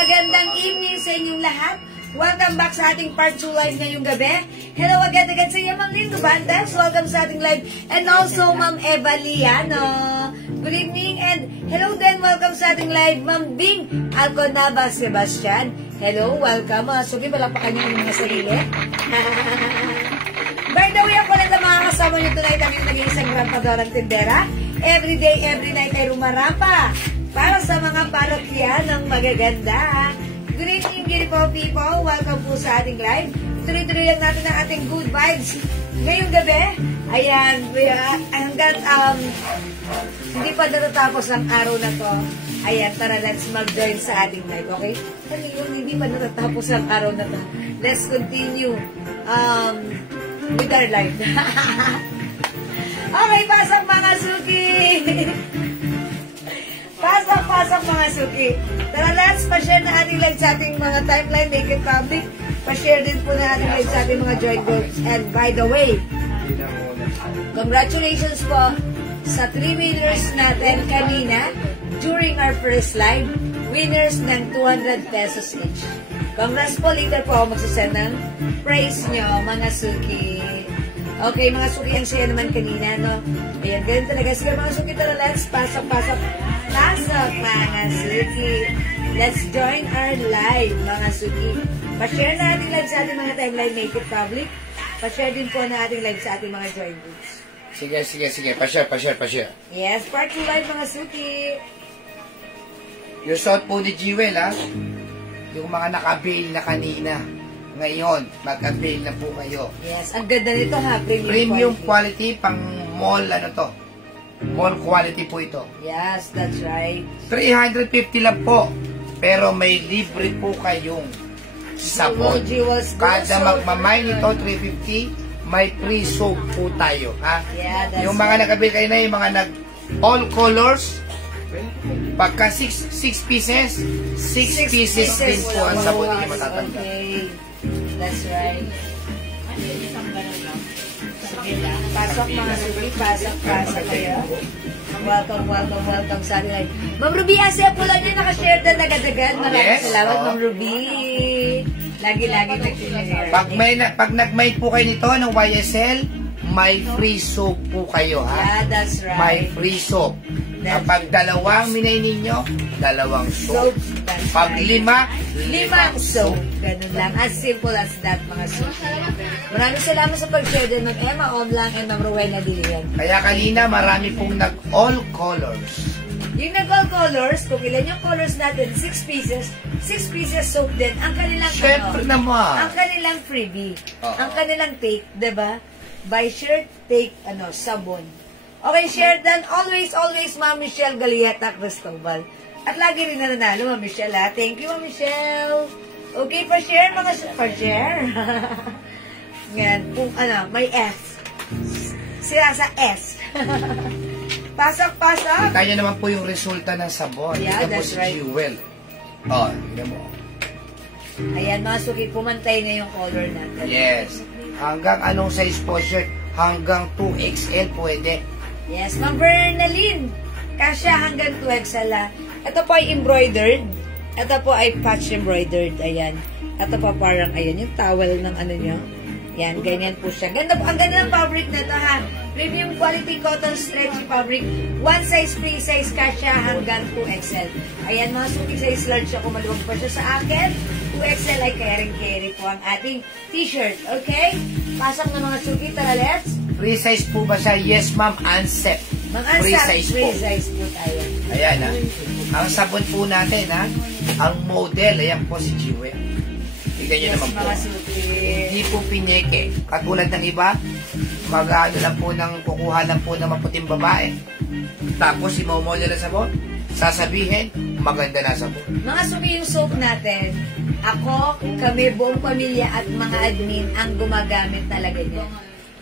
Magandang evening sa inyong lahat. Welcome back sa ating part 2 live ngayong gabi. Hello again sa iyo, Ma'am Lynn Gubantes. Welcome sa ating live. And also, Ma'am Eva Liano. Good evening. And hello din, welcome sa ating live, Ma'am Bing Alconaba Sebastian. Hello, welcome. Sugi, palakpakan niyo yung mga sarili. By the way, ako lang na mga kasama niyo tonight ang yung nag-iisang rampadorang tindera. Every day, every night ay rumarampa para sa mga parokya ng magaganda. Good evening, beautiful people. Welcome po sa ating live. Tuloy-tuloy lang natin ang ating good vibes ngayong gabi. Ayan, hanggat hindi pa natatapos ang araw na to. Ayan, tara, let's mag-join sa ating live, okay? Ano yung hindi pa natatapos ang araw na to? Let's continue with our live. Okay, pasok mga suki! Pasok mga suki. Tara, let's pa-share na ating live sa ating mga timeline, make it public. Pa-share din po na ating live sa ating mga joint groups. And by the way, congratulations po sa 3 winners natin kanina during our first live. Winners ng 200 pesos each. Congrats po, later po ako magsasend ng praise nyo, mga suki. Okay, mga suki, ang saya naman kanina, no? Ayan, ganun talaga. Sige, mga suki, tara, let's pasok, mga suki. Let's join our live, mga suki. Pa-share na ating live sa ating mga timeline, make it public. Pa-share din po na ating live sa ating mga join groups. Sige. Pa-share. Yes, part 2 live, mga suki. Yung shot po ni Jewel, ha? Yung mga naka-bail na kanina. Ngayon, mag-avail na po kayo. Yes, ang ganda nito, ha? Premium quality pang mall, ano to? Mall quality po ito. Yes, that's right. 350 lang po. Pero may libre po kayong sabon. Kada magmamay nito, 350, may free soap po tayo. Ha? Yeah, that's yung mga nag-avail kayo na, yung mga all colors, pagka 6 pieces, 6 pieces din po ang sabon. Hindi matatanda. Okay. That's right. Pasok mga suki, pasok kayo. Welcome sa ating live. Ma'am Ruby, asya po lang yun, nakashare na agad-agad. Maraming salamat, Ma'am Ruby. Lagi-lagi nag-share. Pag nag-made po kayo nito ng YSL, may free soap po kayo, ha? Yeah, that's right. May free soap. Kapag dalawang minay ninyo, dalawang soap. Pag limang soap. Ganun lang. As simple as that, mga soap. Maraming salamat sa pag-share din ng Emma Omlang and Ma'am Rowena Dilian. Kaya kanina, marami pong nag-all colors. Yung nag-all colors, kung ilan yung colors natin, 6 pieces soap din. Ang kanilang, Siyempre naman. ang kanilang freebie. Ang kanilang take, diba? Buy shirt, take, sabon. Okay, share dan. Always, Ma'am Michelle Galieta Cristobal. At lagi rin na nanalo, Ma'am Michelle, ha? Thank you, Ma'am Michelle. Okay, pa-share, pa-share. Yan, kung may S. Sira sa S. Pasok. Kita nyo naman po yung resulta ng sabon. Yeah, ito that's po si right. Jewel. Tignan mo. Ayan, mga suki, pumantay na yung color natin. Yes. Hanggang anong size po shirt? Hanggang 2XL pwede. Yes, Ma'am Bernaline. Kasya hanggang 2XL. Ito po ay embroidered. Ito po ay patch embroidered. Ayan. Ito po parang, ayan, yung towel ng nyo. Yan, ganyan po siya. Ganda po. Ang ganda ng fabric na ito, ha. Premium quality cotton stretchy fabric. One size, free size, kasya hanggang 2XL. Ayan, mga suki size large ako. Maluwag pa siya sa akin. 2XL ay carry po ang ating t-shirt. Okay? Pasok na mga suki. Tara, let's. Free size po ba siya? Yes, ma'am. Unset. Free size po. Free size po tayo. Ayan, ha. Ang sabon po natin, ha. Ang model, ayan po si Jewel. Tignan nyo naman po. Mga suki. Hindi po pinyeke. Katulad ng iba, mag-ano lang po kukuha lang po ng maputing babae. Tapos si Momo na sabon, sasabihin, maganda na sabon. Mga suki yung soap natin, ako, kami, buong pamilya at mga admin ang gumagamit talaga niya.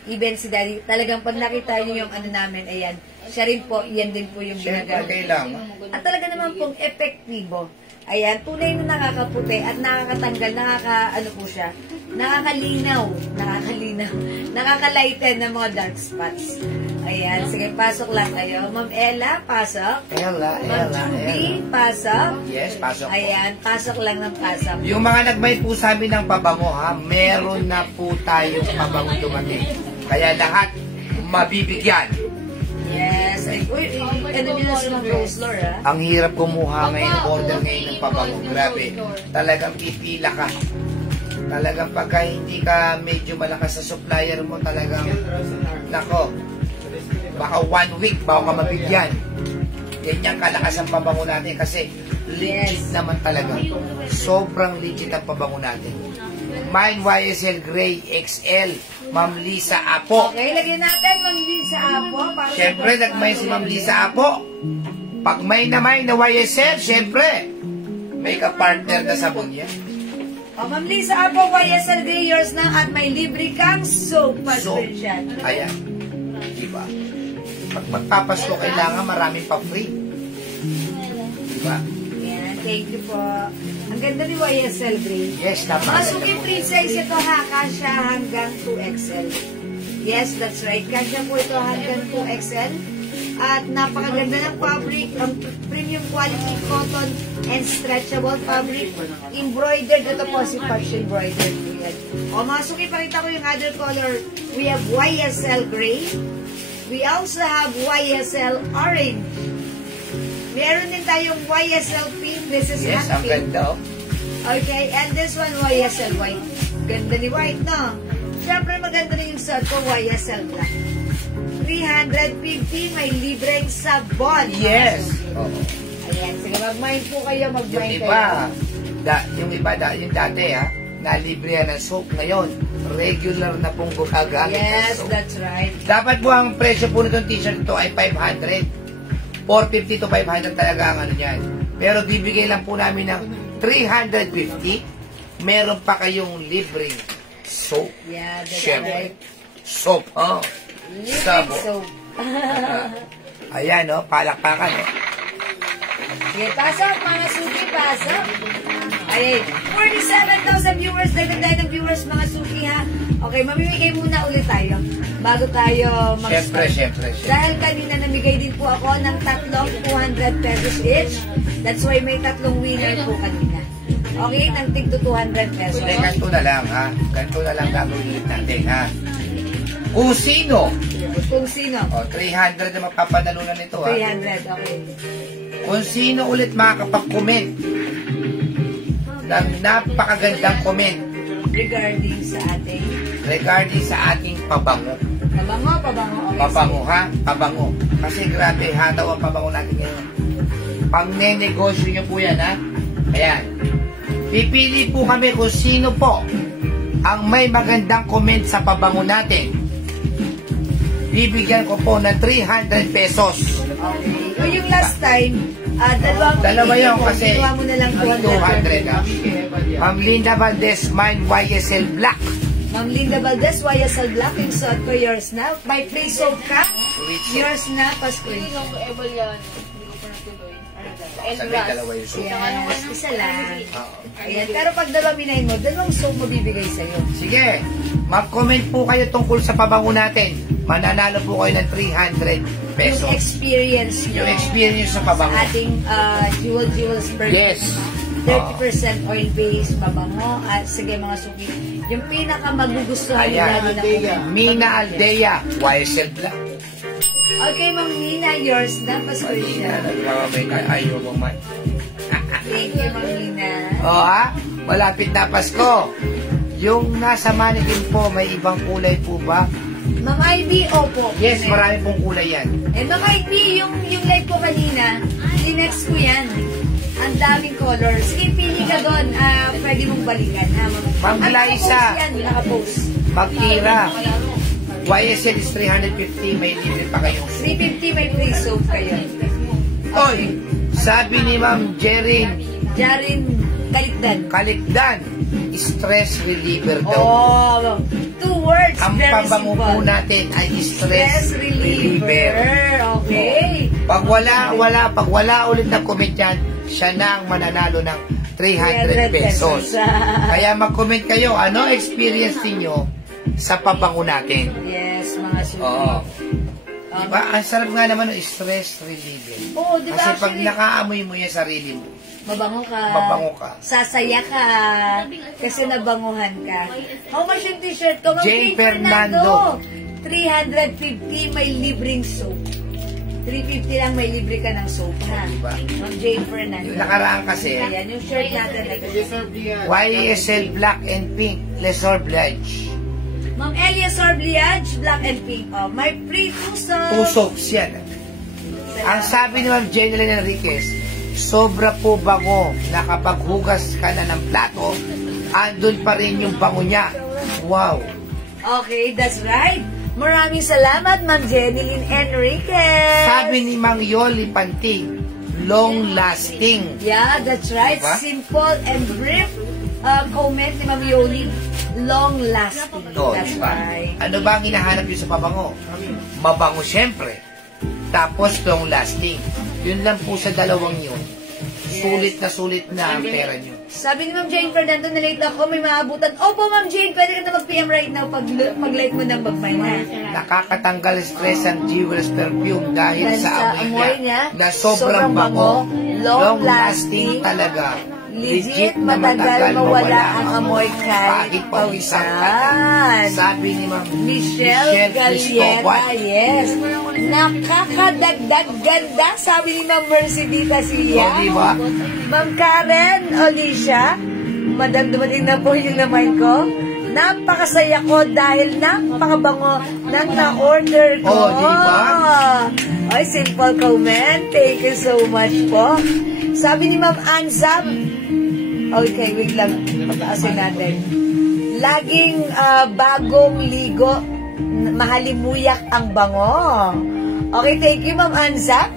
Even si Daddy, talagang pag nakita niyo yung ano namin, ayan, siya rin po, yan din po yung Siyempre, ginagamit. kailangan. At talaga naman pong epektibo. Ayan, tunay na nakakaputi at nakakatanggal, ano po siya, nakakalinaw, nakakalighten ng mga dark spots. Ayan, sige, pasok lang kayo. Ma'am Ella, pasok. Ma'am Judy, pasok. Yes, pasok po. Ayan, pasok lang ng pasok. Yung mga nagmay po sa amin ng pabango ha, meron na po tayong pabango dumating. Kaya lahat mabibigyan. Yes. Ay, uy, ano nyo na sa mga coleslaw, ha? Ang hirap kumuha ngayon, order ngayon ng pabango. Grabe. Talagang pipila ka. Talagang pagka hindi ka medyo malakas sa supplier mo, talagang, nako, baka 1 week bago ka mabigyan. Ganyan kalakas ang pabango natin kasi legit naman talaga. Sobrang legit ang pabango natin. Mine YSL Gray XL, Ma'am Lisa Apo. Okay, lagyan natin Ma'am Lisa Apo. Siyempre, nagmay si Ma'am Lisa Apo. Pag may na YSL, siyempre, may ka-partner na sabon yan. O, Ma'am Lisa Apo, YSL Gray, yours na at may libre kang soap subscription. Ayan. Diba? Pag magpapasko, kailangan maraming pa-free. Diba? Yan, thank you po. Ang ganda ni YSL Gray. Yes, Mga napakaganda suki po. free size ito ha, kasya hanggang 2XL. Yes, that's right. Kasya po ito hanggang 2XL. At napakaganda ng fabric, ang premium quality cotton and stretchable fabric. Embroidered, ito po si Patch embroidered po yan. O mga suki, pakita ko yung other color. We have YSL Gray. We also have YSL Orange. Meron din tayong YSL Pink. This is Yes, hot ang pink. ganda. Okay, and this one, YSL White. Ganda ni White, no? Siyempre, maganda rin yung suot ko, YSL Black. 350, may libreng sabon. Yes. Oo. Ayan, sige, mag-mind po kayo, Yung mag-mind iba, kayo. yung dati ha, nalibre yan ng soap. Ngayon, regular na pong gumagamit ng Yes, soap. that's right. Dapat po ang presyo po nitong t-shirt ito ay 500. 450 to 500 talaga ang ano yan. Pero bibigay lang po namin ng 350. Meron pa kayong libreng soap. Yeah, that's Siyempre. right. Soap, oh. Libreng Sabo. soap. Ayan, oh, palakpakan, oh. Sige, pasok, mga suki, pasok. Ay, 47,000 viewers, dagdag ng viewers, mga suki, ha? Okay, mamimigay muna ulit tayo bago tayo mag-start. Siyempre. Dahil kanina namigay din po ako ng tatlong 200 pesos each. That's why may tatlong winner po kanina. Okay, ng tig to 200 pesos. Hindi, ganito na lang, ha? Ganito na lang gagawin natin, ha? Kung sino, Kung sino? oh, 300 na mapapanalunan nito, ha? 300, okay. Kung sino ulit makakapag-comment ng napakagandang comment Regarding sa ating pabango. pabango. Okay. Pabango, ha? Pabango. Kasi grabe, hataw ang pabango natin ngayon. Pang nenegosyo nyo po yan, ha? Ayan. Pipili po kami kung sino po ang may magandang comment sa pabango natin. Bibigyan ko po ng 300 pesos. Okay. O yung last time, Dalawa yun kasi ginawa mo na lang 200, ha? Ma'am Linda Valdez, mine YSL Black. Ma'am Linda Valdez, YSL Black, yung suot ko, yours na. May free soap ka, yours na, Pasko. Hindi ko ever yan. Hindi ko pa natuloy. And Sabi dalawa yung soap. Yes, isa lang. Oo. Ayan, pero pag dalawa minayin mo, dalawang soap mo bibigay sa'yo. Sige, mag-comment po kayo tungkol sa pabango natin. Mananalo po kayo ng 300 pesos. Yung experience nyo. Yung experience sa pabango. Sa ating Jewels Perfume. Yes. 30% oil-based, mabango, at sige mga suki. Yung pinaka magugustuhan nyo lalo na po. Mina Aldea, YSL Black. Okay, Ma'am Nina, yours na. Pasko siya. Ayaw mo man. Thank you, Ma'am Nina. O ha, malapit na Pasko. Yung nasa mannequin po, may ibang kulay po ba? Ma'am Ivy, opo. Yes, marami pong kulay yan. Eh, Ma'am Ivy, yung live ko kanina, linex ko yan. Ang daming colors. Sige, pili ka doon. Pwede mong balikan. Ha, Ma'am Liza. Naka-post yan, naka-post. Magtira. YSL is 350, may libre pa kayong soap. 350 may free soap kayo. Oy, sabi ni Ma'am Jarin Kalikdan, stress reliever daw. Oh, 2 words. Ang very pabango po simple. natin ay stress reliever. Okay. Pag wala ulit ng komedyan, siya na ang mananalo ng 300 pesos. Kaya mag-comment kayo, ano experience niyo sa pabango natin? Yes, mga sulit. Oo. Diba? Ang sarap nga naman ng stress reliever. Oo, diba? Kasi pag Actually, nakaamoy mo yung sarili mo, mabango ka. mabango ka. Sasaya ka. Kasi nabanguhan ka. How much yung t-shirt ko? Ma'am Jane Jane Fernando. Fernando. 350 may libreng soap. 350 lang may libre ka ng soap, ha? Diba? Ma'am Jane Fernando. Yung nakaraan kasi, Ayan, yung shirt natin na ito. YSL Black and Pink, Lesor Blige. Ma'am Eliasor Bliage, Black and Pink. Oh, may free 2 soap. 2 soaps yan. Ang sabi ni Ma'am Jeneline Enriquez, sobra po bango na kapag hugas ka na ng plato, andun pa rin yung bango niya. Wow! Okay, that's right. Maraming salamat, Ma'am Jeneline Enriquez. Sabi ni Mang Yoli Panting, long lasting. Yeah, that's right. Diba? Simple and brief comment ni Ma'am Yoli. Long lasting. To, That's diba? right. Ano ba ang hinahanap yun sa pabango? Mabango syempre. Tapos long lasting. Yun lang po sa dalawang yun. Sulit na ang pera nyo. Sabi ni Ma'am Jane Fernando, na late ako, may maabutan. Opo, Ma'am Jane, pwede ka na mag-PM right now pag light mo ng magmay na. Nakakatanggal stress ang Jewel's perfume dahil sa amoy niya na sobrang bango, long lasting talaga. Legit, matagal mawala ang amoy kahit pawisan. Sabi ni Ma'am Michelle Galiera, yes. Nakakadagdag ganda, sabi ni Ma'am Mercedita Sia. O, diba? Ma'am Karen Alicia, Madam, dumating na po yung naman ko. Napakasaya ko dahil napakabango ng na-order ko. Oh, diba? Ay, simple comment. Thank you so much po. Sabi ni Ma'am Anzam, okay, wait lang. Pataasin natin. Laging bagong ligo, mahalimuyak ang bango. Okay, thank you, Ma'am Anzam.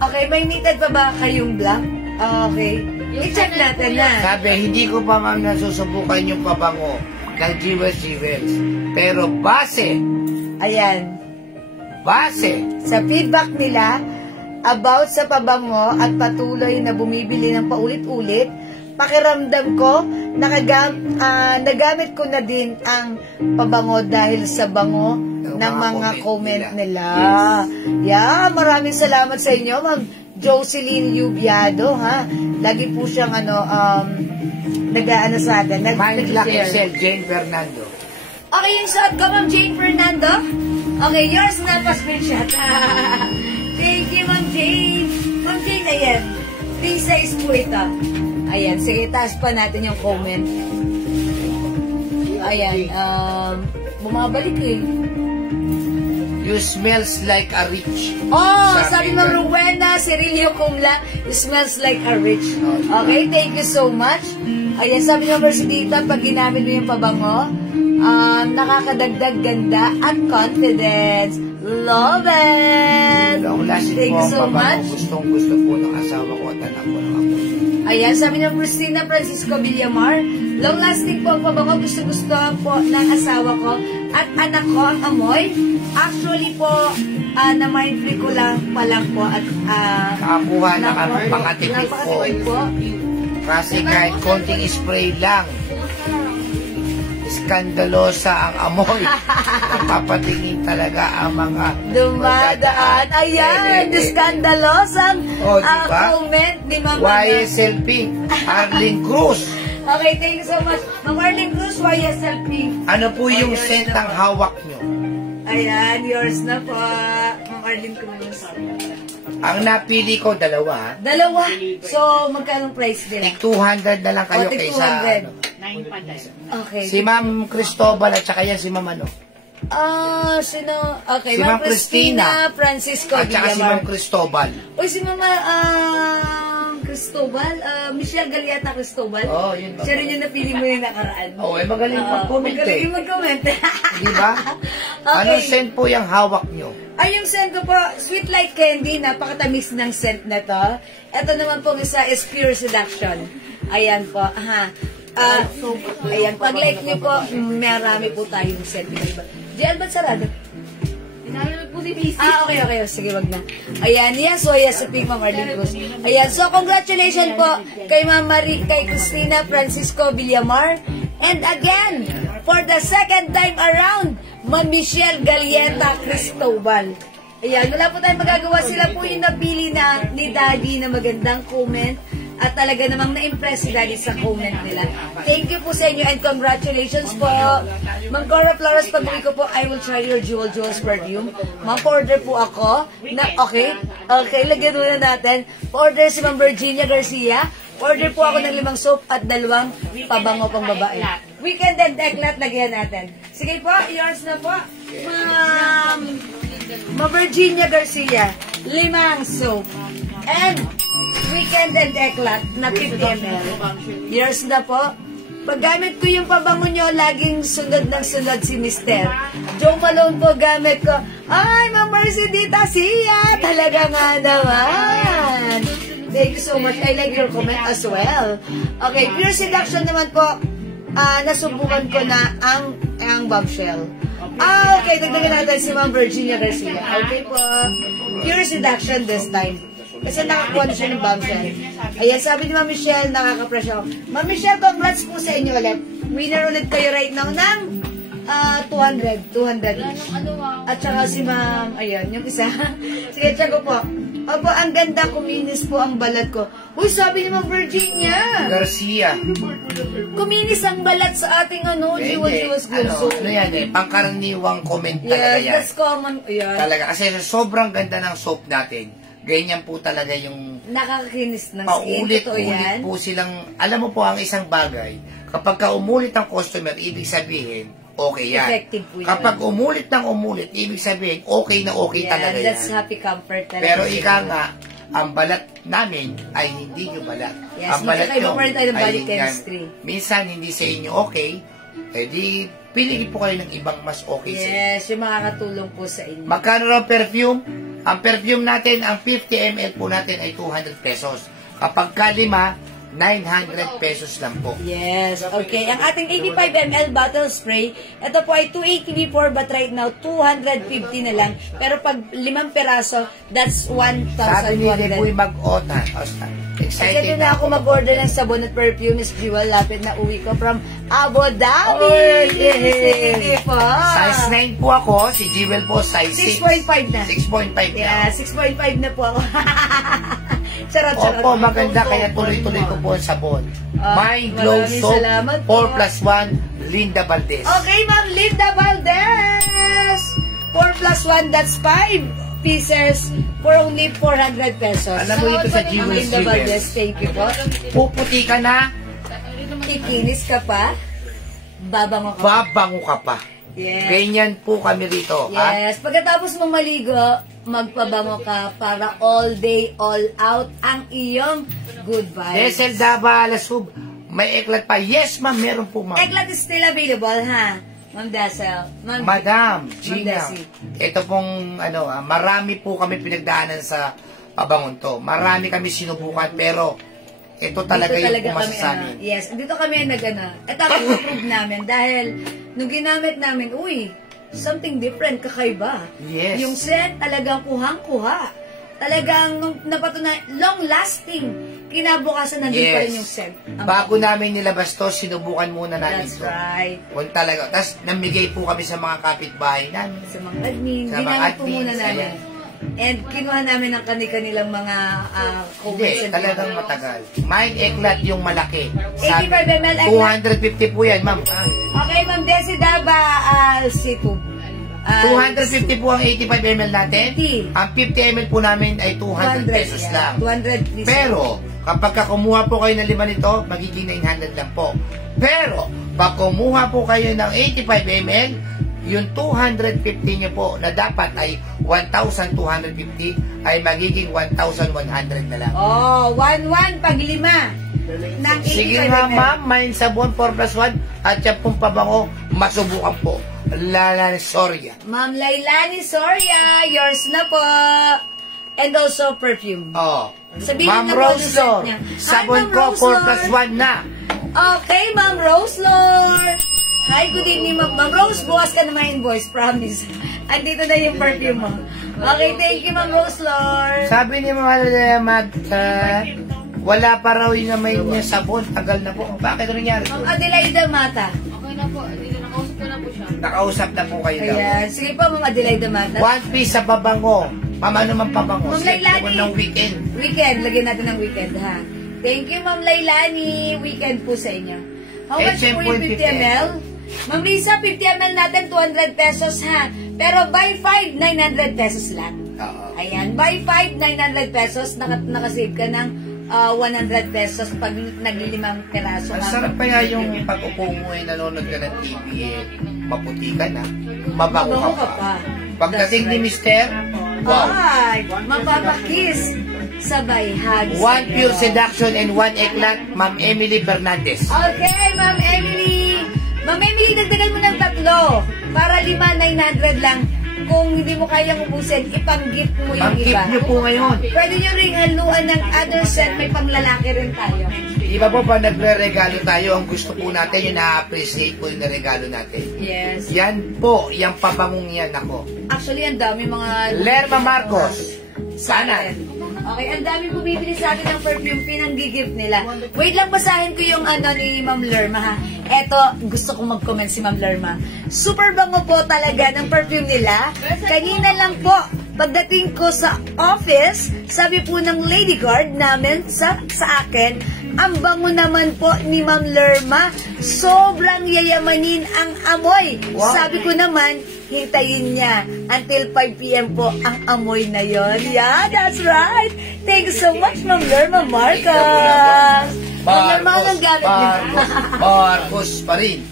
Okay, may needed pa ba kayong blank? Okay. I-check natin na. Sabi, hindi ko pa ma'am nasusubukan yung pabango ng Jewels. Pero base sa feedback nila about sa pabango at patuloy na bumibili ng paulit-ulit, pakiramdam ko, nagamit ko na din ang pabango dahil sa bango ng mga comment nila. Yeah, maraming salamat sa inyo, Ma'am Jocelyn Yubiado, ha? Lagi po siyang nag-aano sa atin. Mind Black Excel, Jane Fernando. Okay, yung suot ko, Ma'am Jane Fernando. Okay, yours na pa-screenshot. Thank you, Ma'am Jane. Ma'am Jane, ayan. Free size po ito. Ayan, sige, taas pa natin yung comment. Ayan, bumabalik eh. You smells like a rich. Oh, sabi mo, Rowena Cirilio Kumla, it smells like a rich. Okay, thank you so much. Ayan, sabi ng Mercedita, pag ginamit mo yung pabango, nakakadagdag ganda at confidence. Love it! Thank you so much. Gustong-gusto po ng asawa ko at anak ko ng ako. Ayan, sabi ng Christina Francisco Villamar, long-lasting po ang pabango, gusto-gusto po ng asawa ko at anak ko ang amoy. Actually po, na-mind-free ko lang pa lang po at nakakuha na napakatipid po. Kasi kahit konting spray lang, skandalosa ang amoy. Napapatingin talaga ang mga dumadaan. Ayan, skandalosa ang comment ni Mama YSL Pink, Arlene Cruz. Okay, thank you so much. Ma'am Arlene Cruz, YSL Pink. Ano po yung scent ang hawak nyo? Ayan, yours na po. Ma'am Arlene Cruz. Ang napili ko, dalawa. Dalawa. So, magkano price din? 200 na lang kayo kaysa... 9 pa din. Okay. Si Ma'am Cristobal at saka yan si Ma'am ano? Sino? Okay, Si Ma'am Christina Francisco at saka si Ma'am Cristobal. Uy, si Mama, Cristobal, Michelle Galieta Cristobal. Oh, yun ba? Siya rin yung napili mo yung nakaraan. Oh, magaling mag-comment eh. Magaling mag-comment. Di ba? Okay. Anong scent po yung hawak nyo? Ay, yung scent ko po, Sweet Like Candy, napakatamis ng scent na to. Ito naman po isa is Pure Seduction. Ayan po, ayan, pag like nyo po, marami po tayong scent. Diyan, ba't sarado? Inalalag po si Missy. Okay. Sige, wag na. Ayan, yes, so yes, sa Pink Ma'am Marlene Cruz. Ayan, so congratulations po kay Ma'am Marie, kay Cristina Francisco Villamar. And again, for the second time around, Ma'am Michelle Galieta Cristobal. Ayan, wala po tayong magagawa. Sila po yung napili na ni Daddy na magandang comment. At talaga namang na-impress si Daddy sa comment nila. Thank you po sa inyo and congratulations po. Ma'am Cora Flores, pag-uwi ko po, I will try your Jewels perfume. Ma'am, order po ako. Okay, lagyan muna natin. Order si Ma'am Virginia Garcia. Order po ako ng 5 soap at 2 pabango pang babae. Weekend and Eklat, lagyan natin. Sige po, yours na po. Ma'am Virginia Garcia, 5 soap. And Weekend and Eklat na 50 ml. Yours na po. Paggamit ko yung pabango nyo, laging sunod ng sunod si Mr. Joe Malone po gamit ko. Ay, Ma'am Mercedita Sia! Talaga nga naman. Thank you so much. I like your comment as well. Okay, Pure Seduction naman po. Nasubukan ko na ang bombshell. Okay, dagdagan natin si Ma'am Virginia Garcia. Okay po. Pure Seduction this time. Kasi nakakuha na siya ng bombshell. Ayan, sabi ni Ma'am Michelle, nakaka-fresh ako. Ma'am Michelle, congrats po sa inyo ulit. Winner ulit kayo right now ng 200 each. At saka si Ma'am, ayan, yung isa. Sige, check ko po. Opo, ang ganda, kuminis po ang balat ko. Uy, sabi ni Ma'am Virginia Garcia. kuminis ang balat sa ating Jewels Glow Soap. Ano yan eh, pangkaraniwang comment talaga Yes, yan. that's common. Ayan. Talaga, kasi sobrang ganda ng soap natin. Ganyan po talaga yung Nakakakinis ng skin. Totoo yan. paulit-ulit po silang, alam mo po ang isang bagay, kapag ka umulit ang customer, ibig sabihin, okay yan. Effective po yan. Kapag umulit ng umulit, ibig sabihin, okay na okay talaga yan. That's happy comfort talaga. Pero ika nga, ang balat namin ay hindi yung balat. Yes, ang balat magkakaiba nyo pa rin tayo ng ay body yan. chemistry. Minsan hindi sa inyo okay, edi pili po kayo ng ibang mas okay sa inyo. Yes, yung makakatulong po sa inyo. Magkano raw perfume? Ang perfume natin, ang 50 ml po natin ay 200 pesos. Kapag ka 5, 900 pesos lang po. Yes, okay. Ang ating 85 ml bottle spray, ito po ay 280 before but right now 250 na lang. Pero pag 5 peraso, that's 1,100. Sabi ni Leboy mag-ota. Excited Excited na ako mag-order ng sabon at perfume. Miss Jewel, lapit na uwi ko from Abu Dhabi. Oh, Sige po. Size 9 po ako. Si Jewel po size 6. 6.5 na. 6.5 na. Yeah, 6.5 na po ako. Charot. Opo, maganda kaya tuloy-tuloy ko po ang sabon. My Glow maraming Soap salamat po. 4+1 Linda Valdez. Okay, Ma'am Linda Valdez. 4+1, that's 5 pieces for only 400 pesos. Alam mo ito sa Ma'am Jewels, Linda Valdez, thank you po. Puputi ka na, Kikinis ka pa, babango ka pa. babango ka pa. Yes. Ganyan po kami rito. Ha? Yes, pagkatapos mong maligo, magpabango ka para all day, all out ang iyong good vibes. Desel Daba, Lasub, may eklat pa. Yes, ma'am, meron po, ma'am. Eklat is still available, ha? Ma'am Desel. Madam, Gina, Desi. ito pong, marami po kami pinagdaanan sa pabangon to. Marami kami sinubukan, pero ito talaga yung pumasa sa amin. Yes, dito kami ito ang approve namin dahil nung ginamit namin, something different, kakaiba. Yes. Yung scent, talagang kuhang-kuha. Talagang nung napatunayan, long-lasting. Kinabukasan nandun pa rin yung scent. Bago namin nilabas to, sinubukan muna namin That's to. right. Kung talaga. Tapos, namigay po kami sa mga kapitbahay namin. Sa mga admin, Sa mga ginamit po admins, muna namin. ayan. And kinuha namin ang kanilang mga comments. Hindi, and talagang feedback. matagal. Mind eklat yung malaki. 85 ml eklat. 250 po yan, ma'am. Okay, Ma'am Desi Daba, Situ. 250 po ang 85 ml natin. 50. Ang 50 ml po namin ay 200 pesos yeah. lang. 200 pesos. Pero, kapag kumuha po kayo ng 5 nito, magiging 900 lang po. Pero, pag kumuha po kayo ng 85 ml, yung 250 nyo po na dapat ay 1,250 ay magiging 1,100 na lang. Oh, 1-1 pag 5 ng 85 Sige nga ml. ma'am, main sabon 4+1 at yan pong pabango, masubukan po. Lala Soria. Ma'am Lailani Soria, yours na po. And also perfume. Oh. Sabihin Ma'am na po Rose ng set Lord, niya. sabon Hi, ko Ma'am Rose 4+1 na. Okay, Ma'am Rose Lord. Hi, good evening, Ma'am Rose. Bukas ka na ma-invoice, promise. Andito na yung perfume mo. Okay, thank you, Ma'am Rose Lord. Sabi ni Ma'am wala pa raw yung may niya sabon. Tagal na po. Bakit nangyari? Ma'am Adelaida Mata. Okay na po. Dito, nakausap ko na po siya. Nakausap na po kayo daw. Ayan. Sige po, Ma'am Adelaida Mata. One piece sa babango. Mama naman pabango. Ma'am Set Lailani. po ng weekend. Weekend. Lagyan natin ng weekend, ha? Thank you, Ma'am Lailani. Weekend po sa inyo. How much po yung 50 ml? Ma'am Lisa, 50 ml natin, 200 pesos, ha? Pero buy 5, 900 pesos lang. Oo. Ayan. Buy 5, 900 pesos. Nakasave ka ng 100 pesos pag naglimang peraso. Ang sarap kaya yung pag-upo mo ay nanonood ka ng TV eh, maputi ka na, mabango Mabango ka ka pa. pa. Pagdating ni Mister, wow. Ay, mapapakiss. Sabay hugs. One pure seduction and one eklat, Ma'am Emily Fernandez. Okay, Ma'am Emily. Ma'am Emily, dagdagan mo ng 3. Para 5, 900 lang. Kung hindi mo kayang ubusin, ipang-gift mo yung Pang-gift iba. nyo po ngayon. Pwede nyo ring haluan ng other set. May panglalaki rin tayo. Iba po pa nagre-regalo tayo, ang gusto po natin, yung na-appreciate po yung regalo natin. Yes. Yan po, yung pabangong yan ako. Actually, ang dami mga... Lerma Marcos. Sana. Okay, ang dami bumibili sa atin ng perfume, pinang-gift nila. Wait lang, basahin ko yung ano ni Ma'am Lerma, ha. Eto, gusto kong mag-comment si Ma'am Lerma. Super bango po talaga ng perfume nila. Kanina lang po, pagdating ko sa office, sabi po ng lady guard namin sa akin, ang bango naman po ni Ma'am Lerma. Sobrang yayamanin ang amoy. Wow. Sabi ko naman, hintayin niya until 5 p.m. po ang amoy na yon. Yeah, that's right. Thank you so much, Ma'am Lerma Marcos. Ma'am Lerma, anong gamit niya? Marcos pa rin.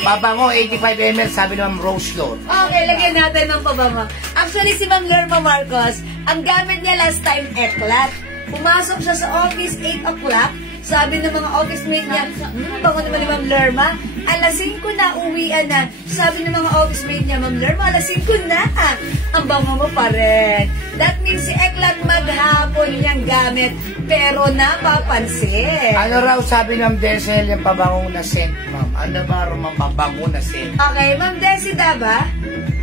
Pabango, 85 ml, sabi ni Ma'am Rose Lord. Okay, lagyan natin ng pabango. Actually, si Ma'am Lerma Marcos, ang gamit niya last time, eklat. Pumasok siya sa office, 8 o'clock. Sabi ng mga office mate niya, bango naman ni Ma'am Lerma. Alas 5 na, uwian na. Sabi ng mga office mate niya, Ma'am Lerma, alas 5 na. Ang bango mo pa rin. That means si Eklat maghapon niyang gamit, pero napapansin. Ano raw sabi ng Desel yung pabangong na scent, ma'am? Ano ba raw mapabango na scent? Okay, Ma'am Desi Daba.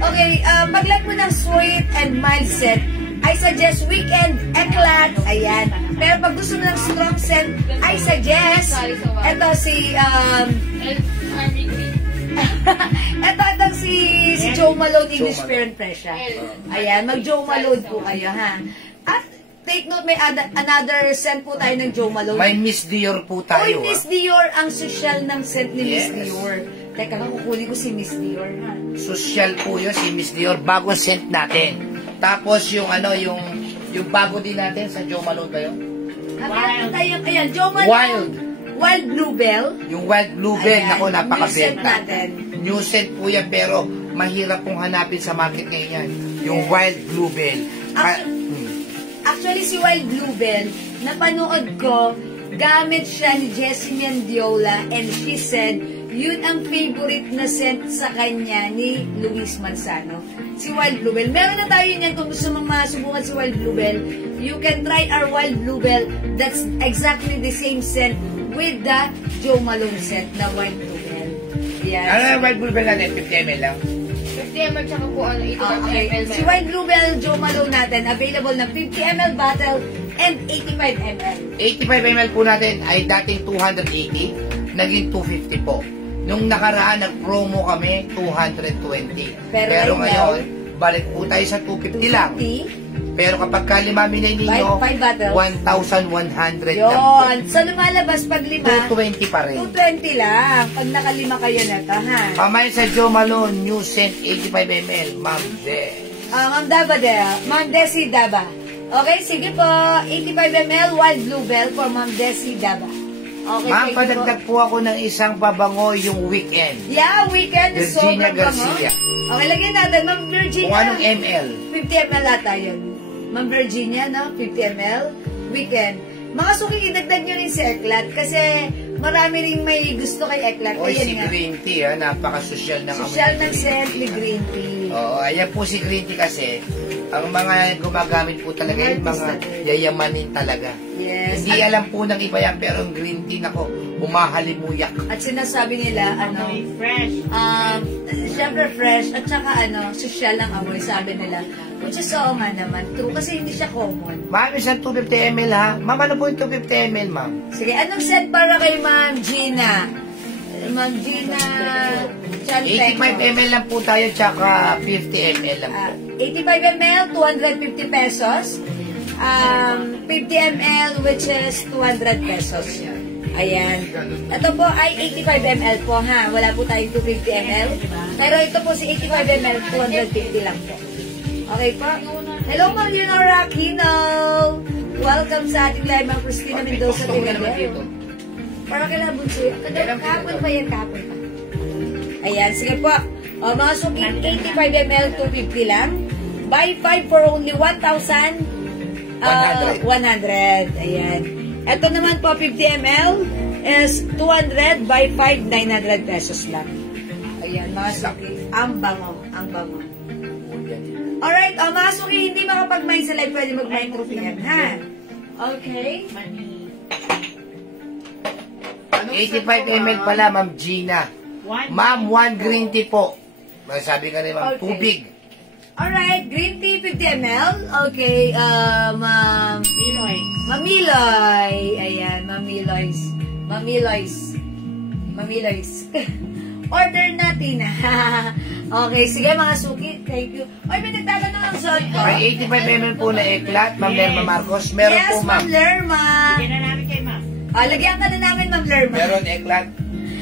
Okay, pag-like mo ng sweet and mild scent, I suggest Weekend Eklat. Ayan. Pero pag gusto mo ng strong scent, I suggest ito si ito si Joe Malone English Fair and Fresh. Ayan, mag Joe Malone po kayo, ha. At take note, may another scent po tayo ng Joe Malone. May Miss Dior po tayo. Miss Dior, ang social ng scent ni Miss Yes. Dior. Teka lang, kukunin ko si Miss Dior, ha. Social po yun, si Miss Dior. Bagong scent natin. Tapos yung ano, yung bago din natin sa Joe Malone ba yun? Meron tayong, ayan, Joe Malone. Wild Bluebell. Yung Wild Bluebell, Ayan, ako new scent napakabenta. natin. New scent po yan, pero mahirap pong hanapin sa market ngayon yan. Yung Wild Bluebell. Actually, si Wild Bluebell, napanood ko, gamit siya ni Jessie Mendiola and she said, yun ang favorite na scent sa kanya ni Luis Manzano. Si Wild Bluebell. Meron na tayo yan kung gusto mong masubukan si Wild Bluebell. You can try our Wild Bluebell. That's exactly the same scent with the Joe Malone scent na Wild Bluebell. Yes. Ano yung Wild Bluebell natin? 50 ml lang? 50 ml tsaka po 85 Okay. ml. Si Wild Bluebell Joe Malone natin, available na 50 ml bottle and 85 ml. 85 ml po natin ay dating 280, naging 250 po. Nung nakaraan, nag-promo kami, 220. Pero ngayon, balik po tayo sa 250 lang. 250? Pero kapag kalimaminay ninyo, 5 bottles. 1,100 lang po. Yun. So, lumalabas pag 5. 220 pa rin. 220 lang. Pag nakalima kayo na ito, ha? Pamay sa Joe Malone, new scent 85 ml, Ma'am De. Ma'am Daba de. Ma'am Desi Daba. Okay, sige po. 85 ml Wild Bluebell for Ma'am Desi Daba. Okay, Ma'am, thank you padagdag po ako ng isang pabango yung weekend. Yeah, weekend is Virginia sobrang bango. Garcia. Okay, lagyan natin, Ma'am Virginia. Kung anong ML. 50 ml ata yun. Ma'am Virginia, no? 50 ml. Weekend. Mga suki, idagdag nyo rin si Eclat kasi marami rin may gusto kay Eclat. O, Ayan si nga. green tea, napaka-social ng Social amoy ng scent ni green tea. Oo, ayan po si green tea kasi ang mga gumagamit po talaga yung mga yayamanin talaga. Yes. Hindi alam po ng iba yan, pero ang green tea, nako, humahalimuyak. At sinasabi nila, Fresh. syempre fresh, at saka social ang amoy, sabi nila. Which is oo nga naman, true, kasi hindi siya common. Ma'am, isang 250 ml ha? Ma'am, ano po yung 250 ml, ma'am? Sige, anong set para kay Ma'am Gina? Ma'am Gina Chanteco. 85 ml lang po tayo, tsaka 50 ml lang po. 85 ml, 250 pesos. 50 ml, which is 200 pesos. Ayan. Ito po ay 85 ml po ha. Wala po tayong 250 ml. Pero ito po si 85 ml, 250 lang po. Okay po? Hello, Ma'am Leonora Aquino! Welcome sa ating live, Ma'am Christina Mendoza. Para kailan bunso. Kahapon pa yan, kahapon pa. Ayan, sige po. O, mga suki, 85 ml, 250 lang. Buy 5 for only 1,100. Ayan. Ito naman po, 50 ml is 200. Buy 5, 900 pesos lang. Ayan, mga suki. Ang bango, ang bango. Alright, mga suki, hindi makapag-mine sa live, pwede mag-mine through PM, ha? Okay. 85 ml pala, Ma'am Gina. Ma'am, 1 green tea po. Sabi ka rin, Ma'am, Okay. tubig. Alright, green tea, 50 ml. Okay, Ma'am Mamiloy. Ayan, Mamiloys. Order natin. Okay, sige mga suki. Thank you. Oy, may nagtatanong ang zone ko. May 85 ml po na eklat, Ma'am Lerma Marcos. Meron Yes, po, Ma'am Ma'am. Lerma. Bigyan na namin kay ma'am. Lagyan ka na namin, Ma'am Lerma. Meron eklat.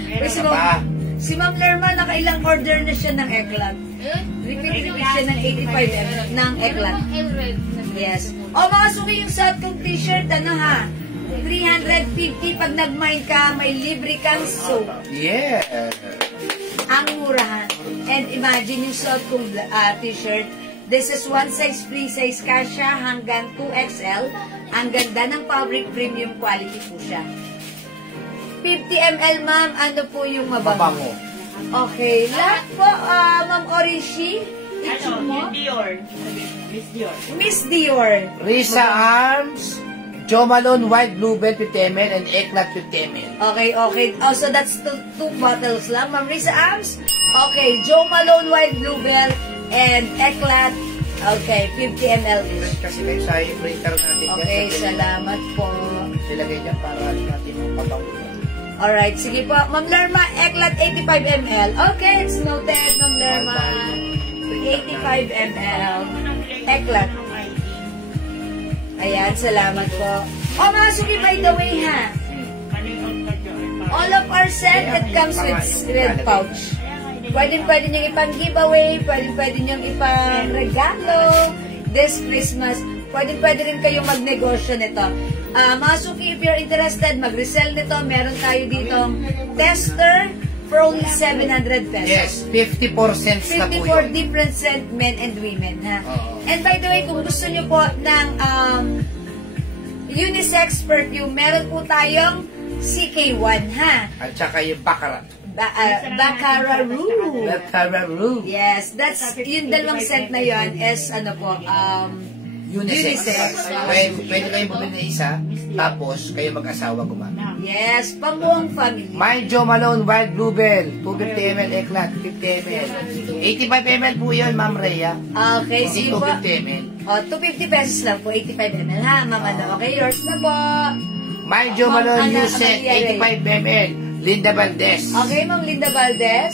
Uy, si Ano pa? si Ma'am Lerma, nakailang order na siya ng eklat. Repeat siya ng 85 ml ng eklat. Yes. O mga suki, yung suot kong t-shirt, 350 pag nag-mine ka, may libre kang soap. Yeah. Ang mura. And imagine yung suot kong t-shirt. This is one size, free size kasha hanggang 2XL. Ang ganda ng fabric, premium quality po siya. 50 ml, ma'am. Ano po yung mabango? Mabango. Okay. Lahat po, Ma'am Orishi. Yung Dior. Miss Dior. Miss Dior. Risa Arms, Jo Malone White Bluebell 50 ml and eklat 50 ml. Okay. Oh, so that's two bottles lang. Ma'am Risa Arms. Okay. Joe Malone White Bluebell and Eclat. Okay. 50 ml each. Kasi kayo sa printer natin. Okay. Salamat po. Silagay dyan para natin yung pabango. Alright. Sige po. Ma'am Lerma, Eclat 85 ml. Okay. It's noted, Ma'am Lerma. 85 ml. Eclat. Ayan. Salamat po. Mga suki, by the way, ha. All of our set, it comes with pouch. Pwede nyo ipang-giveaway, pwede nyo ipang-regalo this Christmas. Pwede rin kayong magnegosyo nito. Mga suki, if you're interested, mag-resell nito. Meron tayo ditong tester for only 700 pesos. Yes, 54 cents na po 54 yun. different scent, men and women, ha? Oo. And by the way, kung gusto nyo po ng unisex perfume, meron po tayong CK1, ha? At saka yung Baccarat. Baccarat. Baccarat. Yes, that's yung dalawang scent na yon is Unisex. Unisex. Pwede kayong bumili na isa, tapos kayo mag-asawa gumamit. yes, pambuong family. My Jo Malone Wild Bluebell, 250 ml eklat, 50 ml. 85 ml po yun, Ma'am Rhea. Okay, Hindi sige po. 250 ml. 250 pesos lang po, 85 ml ha, Ma'am ano. Okay, yours na po. My Jo Malone Ana Uset, Amalia 85 ml. Linda Valdez. Okay, Ma'am Linda Valdez.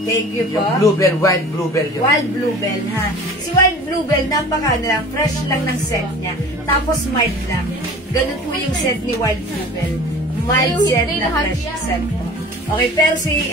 Thank you po. Yung Bluebell, Wild Bluebell yun. Wild Bluebell, ha? Si Wild Bluebell, napaka lang, fresh lang ng scent niya. Tapos mild lang. Ganun po yung scent ni Wild Bluebell. Mild scent na fresh scent po. Okay, pero si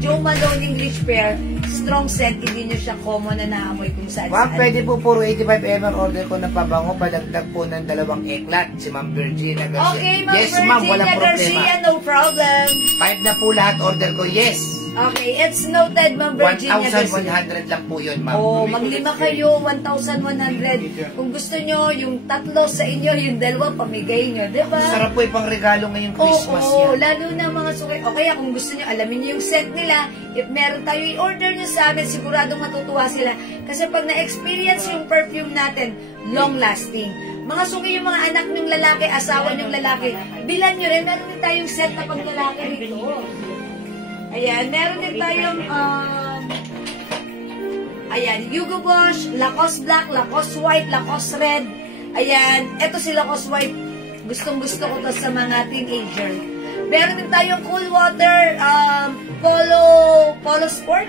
Joe Malone English Pear, strong scent, hindi nyo siya common na naamoy kung kung saan. Ma'am, pwede po puro 85 ml order ko ng pabango, padagdag po ng 2 eklat, si Ma'am Virginia Garcia. Okay, Ma'am Yes, ma'am, walang Virginia problema. Garcia, no problem. 5 na po lahat order ko, yes. Okay, it's noted, Ma'am Virginia Garcia. 1,100 lang po yun, ma'am. Oh, maglima kayo, 1,100. Kung gusto nyo, yung tatlo sa inyo, yung dalawa, pamigay nyo, di ba? Sarap po yung regalo ngayong Christmas Oo, yan. lalo na mga suki. O kaya kung gusto nyo, alamin nyo yung set nila, if meron tayo, i-order nyo sa amin, siguradong matutuwa sila. Kasi pag na-experience yung perfume natin, long-lasting. Mga suki, yung mga anak nyong lalaki, asawa nyong lalaki, bilan nyo rin, meron din tayong set na pag lalaki rito. Ayan, meron din tayong, ayan, Hugo Boss, Lacoste Black, Lacoste White, Lacoste Red. Ayan, eto si Lacoste White. Gustong-gusto ko to sa mga teenager. Meron din tayong Cool Water, Polo Sport.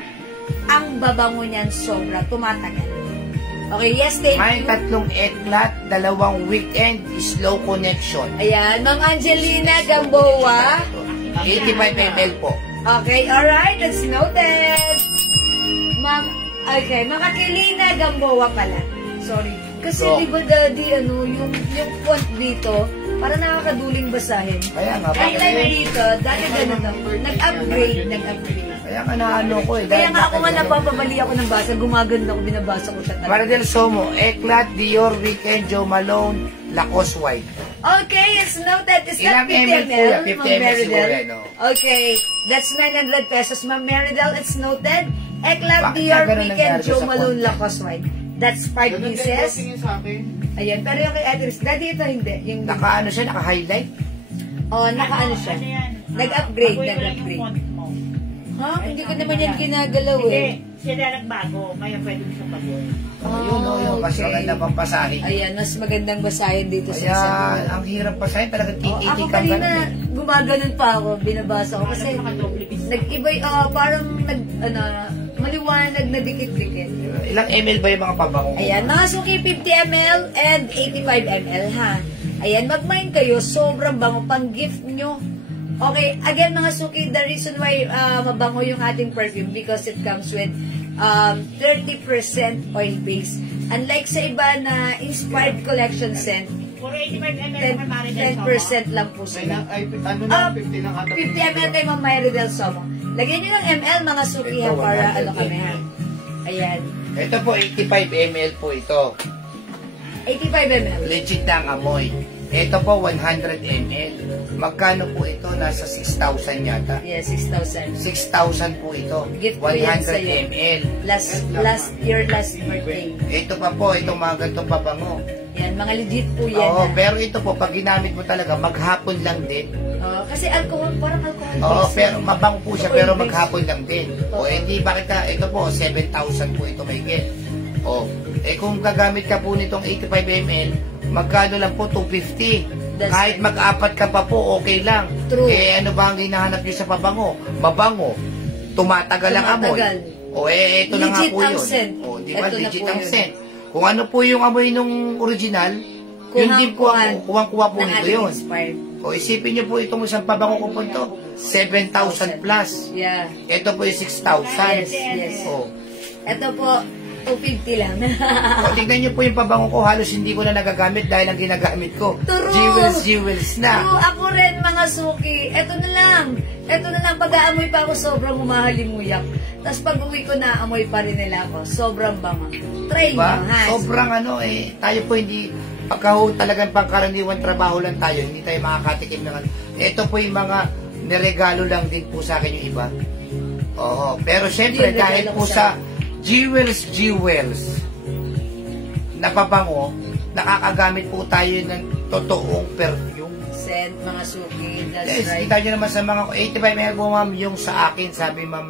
Ang babango niyan sobra, tumatagal. Okay, yes, thank May you. 3 eklat, 2 weekend, slow connection. Ayan, Ma'am Angelina Gamboa. 85 ml po. Okay, alright, that's noted. Okay, Ma'am Aquilina Gamboa pala. Sorry. Kasi So, di ba daddy, yung font dito, para nakakaduling basahin. Kaya nga, Ay, bakit like eh? dito, dati ganun lang. Nag-upgrade. Kaya nga naano ko eh. Kaya dahil nga ako nga bakit- napapabali ako ng basa, gumaganda ako, binabasa ko siya talaga. Maradel Somo, Eklat, Dior, Weekend, Joe Malone, Lacoste White. Okay, it's noted. Is that Ilang 50 ml po yan? 50 Ma'am ml siguro Meridel? yan, no? Okay, that's 900 pesos, Ma'am Meridel. It's noted. Eklat, Bakit Dior, nga ganun Weekend, nangyari Joe sa Malone, content? Lacoste White. That's 5 pieces. Ayan, pero yung kay Edris, daddy ito hindi. Yung, Naka-ano siya, naka-highlight. naka-ano siya. Nag-upgrade, nag-upgrade. Ha? Hindi ko naman yan ginagalaw eh. Sila nagbago, kaya pwede mo siya pag-yun. Yun, yun. Mas okay. maganda pang pasahin. Ayan, mas magandang basahin dito sa Kaya, isang. ang hirap pasahin, talagang Ako tititik ang kanina, ganun eh. gumaganon pa ako, binabasa ko. Kasi nag-iba, parang maliwanag na dikit-dikit. Ilang ml ba yung mga pabango ko? Ayan, mga suki 50 ml and 85 ml ha. Ayan, mag-mind kayo, sobrang bango, pang-gift nyo. Okay, again mga suki, the reason why mabango yung ating perfume because it comes with 30% oil base. Unlike sa iba na inspired collection scent, Puro 85 ml 10% lang po sila. Ano na, 50 lang ata. 50 ml kay Ma'am Meridel Somo. Lagyan nyo ng ml mga suki ha, Ito, para 100 ano kami ha. Ayan, Ito po, 85 ml po ito. 85 ml. Legit na ang amoy. Ito po, 100 ml. Magkano po ito? Nasa 6,000 yata. Yeah, 6,000. 6,000 po ito. Gift ko yan 100 sa'yo. ml. Last birthday. Ito pa po, itong mga ganitong pabango. Yan, mga legit po yan. Oo, ha. pero ito po, pag ginamit mo talaga, maghapon lang din. Kasi alcohol, parang alcohol Oo, based. pero mabango po siya, Oil pero based. maghapon lang din. O, hindi, bakit ka, ito po, 7,000 po ito may get. O, kung gagamit ka po nitong 85 ml, magkano lang po, 250. That's Kahit right. mag-apat ka pa po, okay lang. True. Ano ba ang hinahanap nyo sa pabango? Mabango. Tumatagal ang amoy. Tumatagal. O, ito na nga Legit po ang yun. scent. O, di ba, Ito na legit po ang yun. scent. Kung ano po yung amoy nung original, yun din po ang kuwang-kuwa po na nito ating yun. inspired. O, isipin nyo po itong isang pabango ko po ito, 7,000 plus. Yeah. Ito po yung 6,000. Yes, yes. O, Ito po, 250 lang. o, tignan nyo po yung pabango ko, halos hindi ko na nagagamit dahil ang ginagamit ko. True. Jewels na. True, ako rin mga suki. Ito na lang, pag-aamoy pa ako, sobrang humahalimuyak. Tapos pag uwi ko na, amoy pa rin nila ako. Sobrang bango. Try Diba? nyo, ha? Sobrang tayo po hindi, pagka talagang pangkaraniwan trabaho lang tayo, hindi tayo makakatikim ng ito po yung mga niregalo lang din po sa akin yung iba. Oo. Pero syempre, Hindi, dahil regalo po ko sa Jewels na pabango, nakakagamit po tayo ng totoong perfume. Scent, mga suki. That's Yes, right. kita nyo naman sa mga 85 ml po, ma'am, yung sa akin, sabi ma'am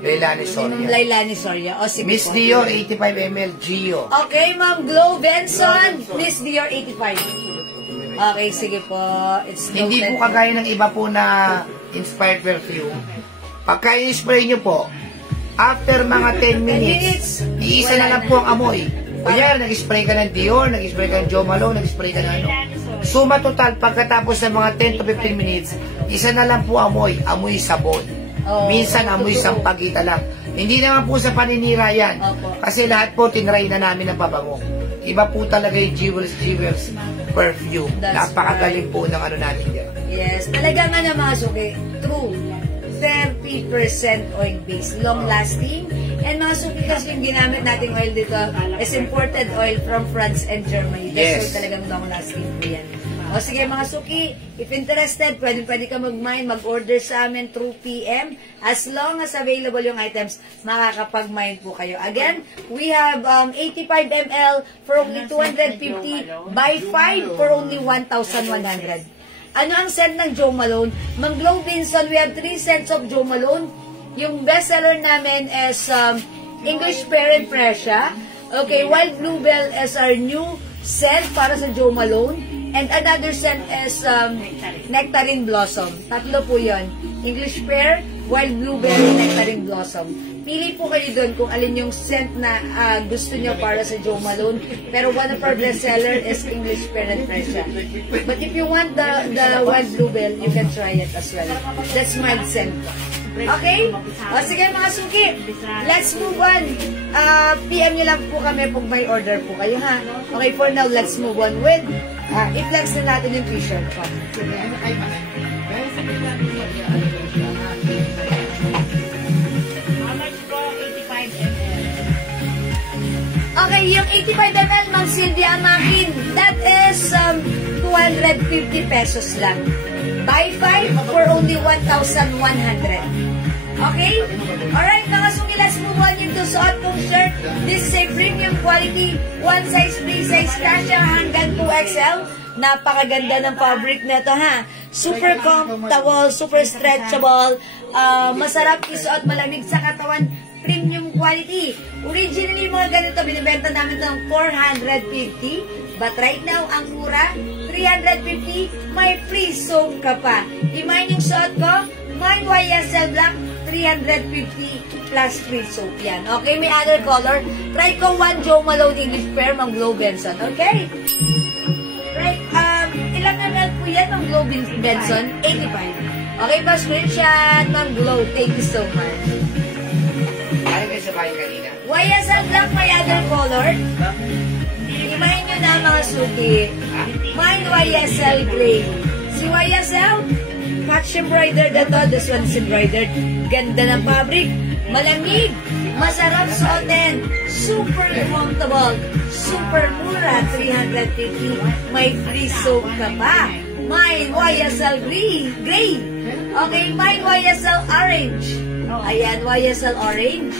Leilani Ma'am Soria. Lailani Soria. O, sige Miss po. Dior, 85 ml, Gio. Okay, Ma'am Glow Benson. Miss Dior, 85. Okay, sige po. It's Hindi noted. po kagaya ng iba po na inspired perfume. Pagka i-spray nyo po, after mga 10 minutes, iisa na lang po ang amoy. O yan, nag-spray ka ng Dior, nag-spray ka ng Joe Malone, nag-spray ka ng ano. Suma total, pagkatapos ng mga 10 to 15 minutes, isa na lang po amoy sabon. Oh, Minsan amoy totoo. sampagita lang. Hindi naman po sa paninira yan. Opo. Kasi lahat po tinry na namin ng pabango. Iba po talaga yung Jewels perfume. That's Napakagaling po ng ano natin yan. Yes, talaga nga na mga suki, true. 30% oil-based, long-lasting. And mga suki kasi yung ginamit nating oil dito is imported oil from France and Germany. That's Yes. why talagang long-lasting po yan. O sige mga suki, if interested, pwede ka mag-mine, mag-order sa amin through PM. As long as available yung items, makakapag-mine po kayo. Again, we have 85 ml for only 250, by 5 for only 1,100. Ano ang scent ng Jo Malone? Mang Glow Benson, we have 3 scents of Jo Malone. Yung bestseller namin is English Pear and Pressure. Okay, Wild Bluebell is our new scent para sa Jo Malone. And another scent is Nectarine Blossom. Tatlo po yun. English Pear, Wild Bluebell, and Nectarine Blossom. Pili po kayo doon kung alin yung scent na gusto nyo para sa Jo Malone. Pero one of our bestseller is English Pear and Pressure. But if you want the Wild Bluebell, you can try it as well. That's mild scent. Okay? O sige mga suki, let's move on. PM nyo lang po kami pag may order po kayo ha. Okay, for now, let's move on with i-flex na natin yung t-shirt ko. How much po? 85 ml. Okay, yung 85 ml, Ma'am Sylvia Amakin, that is 250 pesos lang. Buy 5 for only 1,100. Okay? Alright, mga suki, let's move on into suot kong shirt. This is a premium quality, one size, free size, kasya hanggang 2XL. Napakaganda ng fabric nito ha. Super comfortable, super stretchable, masarap isuot, malamig sa katawan, premium quality. Originally, mga ganito, binibenta namin ito ng 450. But right now, ang mura, 350, may free soap ka pa. Imayin yung suot ko, mine YSL Black, 350 plus free soap yan. Okay, may other color. Try ko one Jo Malone English Pear, Mang Glow Benson. Okay? Right, ilang ml po yan, Mang Glow Benson? 85. Okay pa, screenshot, Mang Glow. Thank you so much. Ayaw kayo sa bahay kanina. YSL Black, may other color. Imahin nyo na mga suki. Mine YSL Gray. Si YSL, patch embroidered na to. This one's embroidered. Ganda ng fabric. Malamig. Masarap suotin. Super comfortable. Super mura. 350. May free soap ka pa. Mine YSL Gray. Okay, mine YSL Orange. Ayan, YSL Orange.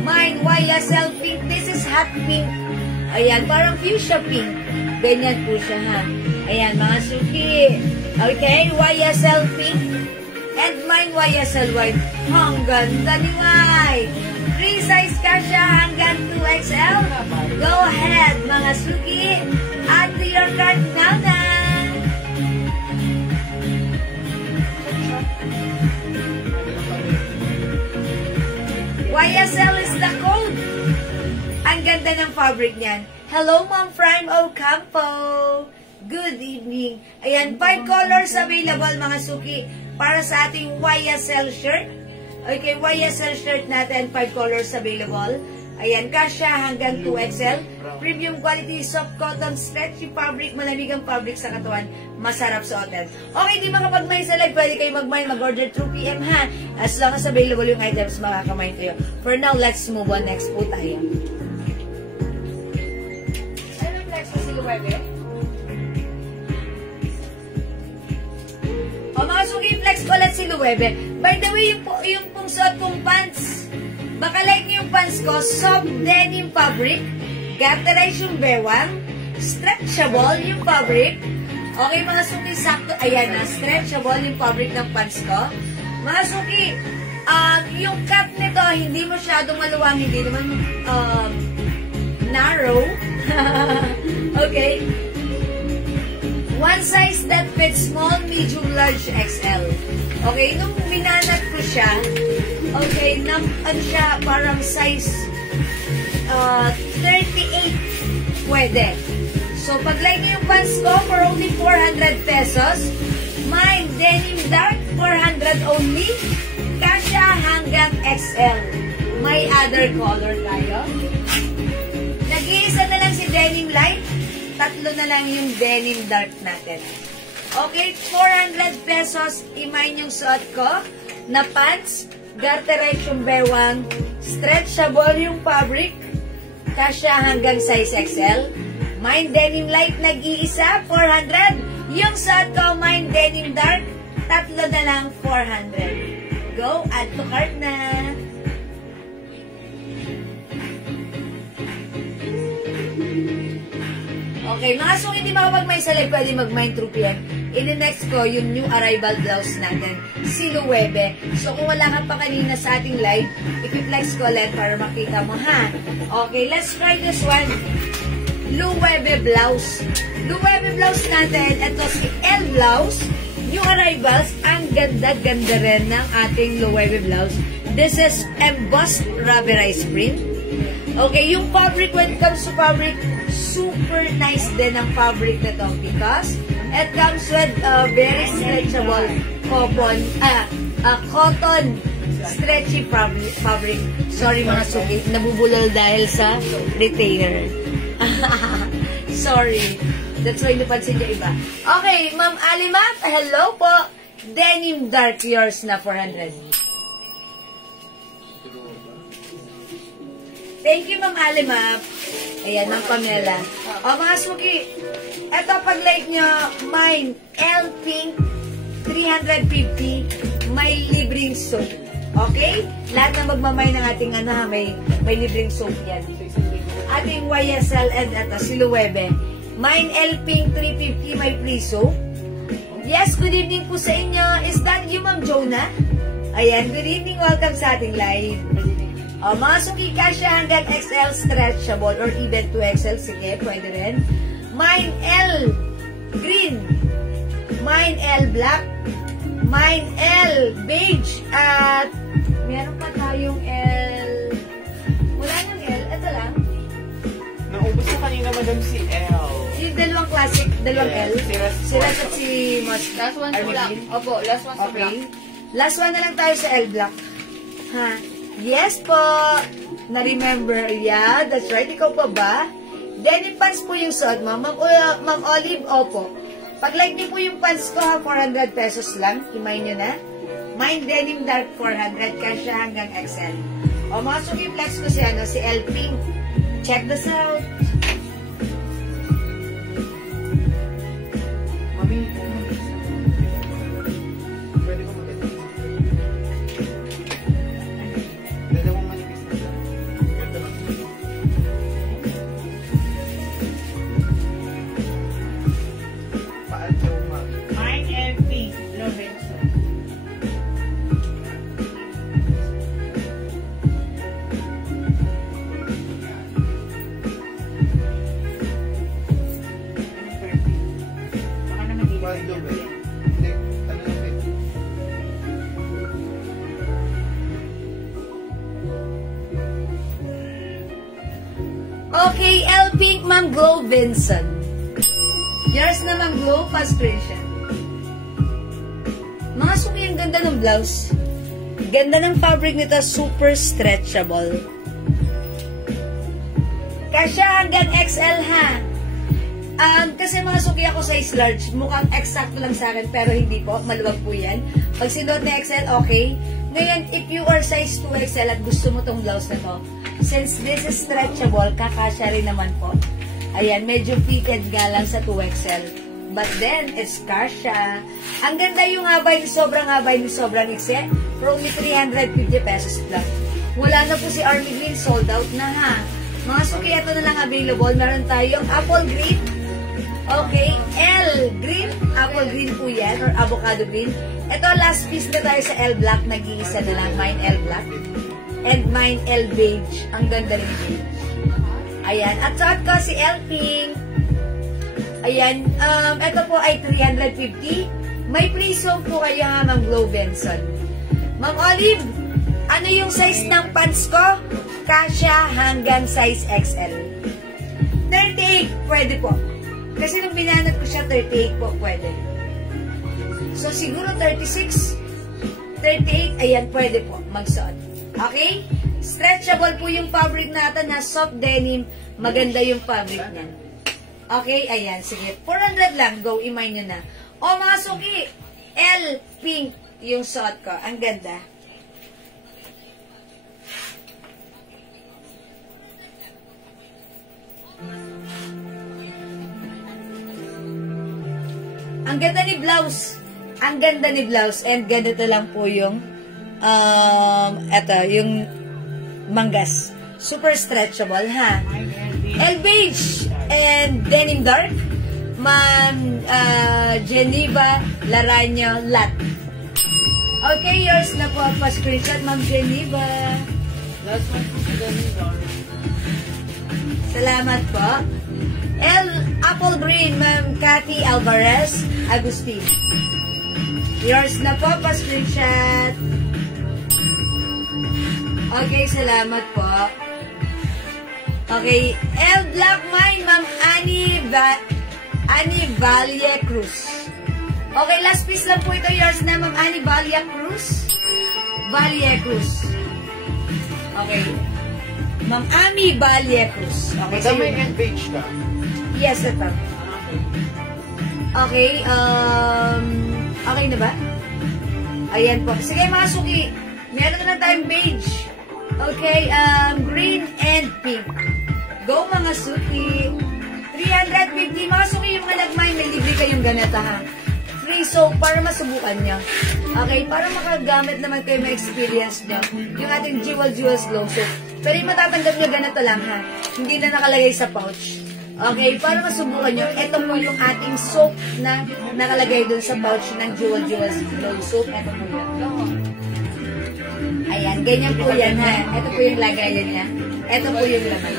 Mine YSL Pink. This is hot pink. Ayan, parang fuchsia pink. Ganyan po siya, ha? Ayan, mga suki. Okay, YSL pink. And mine YSL white. Ang ganda ni white. Free size ka siya hanggang 2XL. Go ahead, mga suki. Add to your cart now na. YSL is the code. Ang ganda ng fabric niyan. Hello, Ma'am Prime Ocampo. Good evening. Ayan, 5 colors available, mga suki, para sa ating YSL shirt. Okay, YSL shirt natin, 5 colors available. Ayan, kasya hanggang 2XL. Premium quality, soft cotton, stretchy fabric, malamig ang fabric sa katawan. Masarap suotin. Okay, di makapag-mine sa live, pwede kayo mag-mine, mag-order through PM ha. As long as available yung items, makakamine kayo. For now, let's move on. Next po tayo. Ano yung flex na si Luwebe? O mga suki, flex ko lang si Luwebe. By the way, yung pong suot kong pants, baka like niyo yung pants ko, soft denim fabric, garterize yung bewang, stretchable yung fabric. Okay, mga suki, sakto. Ayan na, stretchable yung fabric ng pants ko. Mga suki, yung cut nito, hindi masyadong maluwang, hindi naman narrow. Okay. One size that fits small, medium, large, XL. Okay, nung minanat ko siya, okay, ano siya, parang size 38 pwede. So, pag-like niyo yung pants ko for only 400 pesos, mine denim dark, 400 only, kasya hanggang XL. may other color tayo. Nag-iisa na lang si denim light. Tatlo na lang yung denim dark natin. Okay, 400 pesos. Imayin yung suot ko na pants. Garterite yung bewang. Stretchable yung fabric. Kasya hanggang size XL. Mine denim light nag-iisa, 400. Yung suot ko, mine denim dark, tatlo na lang, 400. Go, add to cart na. Okay, mga sung hindi makapag-mine sa live, pwede mag-mine through PM. In-next ko yung new arrival blouse natin, si Luwebe. So, kung wala ka pa kanina sa ating live, i-flex ko ulit para makita mo, ha? Okay, let's try this one. Luwebe blouse. Luwebe blouse natin, ito si L blouse. New arrivals, ang ganda-ganda rin ng ating Luwebe blouse. This is embossed rubberized print. Okay, yung fabric, when it comes to fabric, super nice din ang fabric na to because it comes with very stretchable cotton stretchy fabric. Sorry mga suki, nabubulol dahil sa retainer. Sorry. That's why napansin niyo iba. Okay, Ma'am Alimat, hello po. Denim dark yours na 400. Thank you, Ma'am Alimat. Ayan, Ma'am Pamela. O, mga suki, eto pag-like nyo, mine, L Pink, 350, may libreng soap. Okay? Lahat na magmamay ng ating may libreng soap yan. Ating YSL and eto, si Luwebe. Mine, L Pink, 350, may free soap. Yes, good evening po sa inyo. Is that you, Ma'am Jonah? Ayan, good evening. Welcome sa ating live. O, mga suki, kasya hanggang XL stretchable or even 2XL. Sige, pwede rin. Mine L green. Mine L black. Mine L beige. At meron pa tayong L. Wala nang L. Ito lang. Naubos na kanina, madam, si L. Yung dalawang classic, dalawang L. Si Ras at si Must. Last one sa black. Opo, last one sa black. Last one na lang tayo sa L black. Ha? Yes po. Na-remember. Yeah, that's right. Ikaw pa ba? Denim pants po yung suot mo. Ma'am Olive, opo. Pag-like niyo po yung pants ko, 400 pesos lang. Imay nyo na. Mine denim dark 400. Kasya hanggang XL. O, mga suki flex ko si L Pink. Check this out. Mami, pwede ko mag-edit. Dalawang manipis na lang. Ganda lang. Paan yung Mine LP, Robinson. Baka naman di ba? Hindi, ano lang eh. Okay, L Pink, Ma'am Glow Vincent. Yours na, Ma'am Glow Frustration. Mga suki, ang ganda ng blouse. Ganda ng fabric nito, super stretchable. Kasya hanggang XL, ha? Kasi mga suki ako size large, mukhang exact lang sa akin, pero hindi po, maluwag po yan. Pag sinuot na XL, okay. Ngayon, if you are size 2XL at gusto mo tong blouse na to, since this is stretchable, kakasya rin naman po. Ayan, medyo fitted nga lang sa 2XL. But then, it's kasya. Ang ganda yung habay, sobrang ikse, for only 350 pesos lang. Wala na po si Army Green, sold out na, ha? Mga suki, ito na lang available. Meron tayong apple green. Okay, L green. Apple green po yan, or avocado green. Ito, last piece na tayo sa L black. Nag-iisa na lang. Mine L black. And mine L beige. Ang ganda rin beige. Ayan. At suot ko si L pink. Ayan. Ito po ay 350. May free soap po kayo, ha, Ma'am Glow Benson. Ma'am Olive, ano yung size ng pants ko? Kasya hanggang size XL. 38, pwede po. Kasi nung binanat ko siya, 38 po, pwede. So, siguro 36, 38, ayan, pwede po, magsuot. Okay? Stretchable po yung fabric natin na soft denim. Maganda yung fabric niya. Okay, ayan. Sige, 400 lang. Go, imay nyo na. O mga suki, L pink yung suot ko. Ang ganda. Ang ganda ni blouse. Ang ganda ni blouse. And ganito lang po yung eto, yung manggas. Super stretchable, ha? L beige and denim dark. Ma'am Geneva Laranyo Lat. Okay, yours na po. Pa-screenshot, Ma'am Geneva. Last one po sa Geneva. Salamat po. L apple green, Ma'am Cathy Alvarez Agustin. Yours na po, pa-screenshot. Okay, salamat po. Okay, L black mine, Ma'am Annie Valle Cruz. Okay, last piece lang po ito. Yours na, Ma'am Annie Valle Cruz. Okay. Ma'am Ami Valle Cruz. Okay, Madam, may end page ka. yes, ito. Okay, okay na ba? Ayan po. Sige mga suki, meron na tayong beige. Okay, green and pink. Go mga suki. 350 mga suki, yung mga nagmay, may libre kayong ganito ha. Free soap para masubukan nyo. Okay, para makagamit naman kayo, may experience nyo. Yung ating Jewel Glow Soap. Pero yung matatanggap nyo ganito lang ha. Hindi na nakalagay sa pouch. Okay, para masubukan nyo, ito po yung ating soap na nakalagay dun sa pouch ng Jewel Glow Soap. Ito po yun. Ayan, ganyan po yan ha. Ito po yung lagayan niya. Ito po yung laman.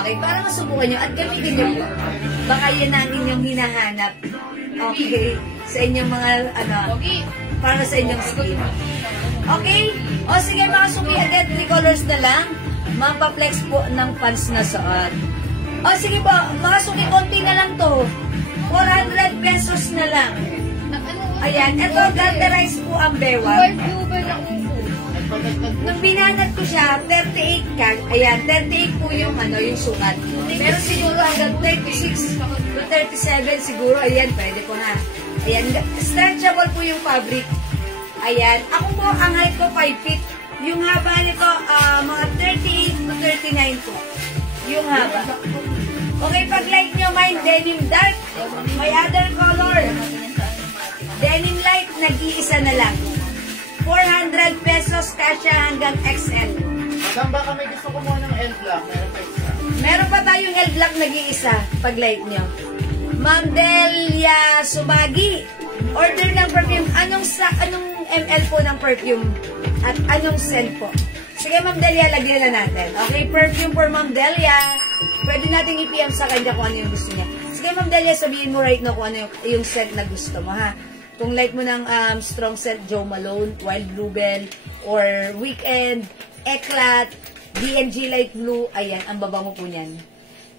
Okay, para masubukan nyo at gamitin nyo po. Baka yan ang inyong hinahanap. Okay, sa inyong mga, para sa inyong skin. Okay? O sige mga suki, agad 3 colors na lang. Mapaplex po ng pants na suot. O sige po, mga suki, konti na lang to. 400 pesos na lang. Ayan, ito, garderize po ang bewang. Nung binanat ko siya, 38 ka. Ayan, 38 po yung, yung sukat. Pero siguro hanggang 36 to 37 siguro. Ayan, pwede po ha. Ayan, stretchable po yung fabric. Ayan, ako po, ang height ko 5 feet. Yung haba nito, mga 38 to 39 po. Yung haba. Okay, pag light nyo, may denim dark. May other color. Denim light, nag-iisa na lang. 400 pesos kasya hanggang XL. Madam, baka may gusto kumuha ng L-Black. Meron pa isa. Meron pa tayong L-Black nag-iisa pag light nyo. Ma'am Delia Sumagi. Order ng perfume. Anong ml po ng perfume? At anong scent po? Sige, Ma'am Delia, lagyan na natin. Okay, perfume for Ma'am Delia. Pwede natin i-PM sa kanya kung ano yung gusto niya. Sige, Ma'am Delia, sabihin mo right now kung ano yung scent na gusto mo, ha? Kung like mo ng strong scent, Joe Malone, Wild Bluebell, or Weekend, Eclat, D&G Light Blue, ayan, ang baba mo po niyan.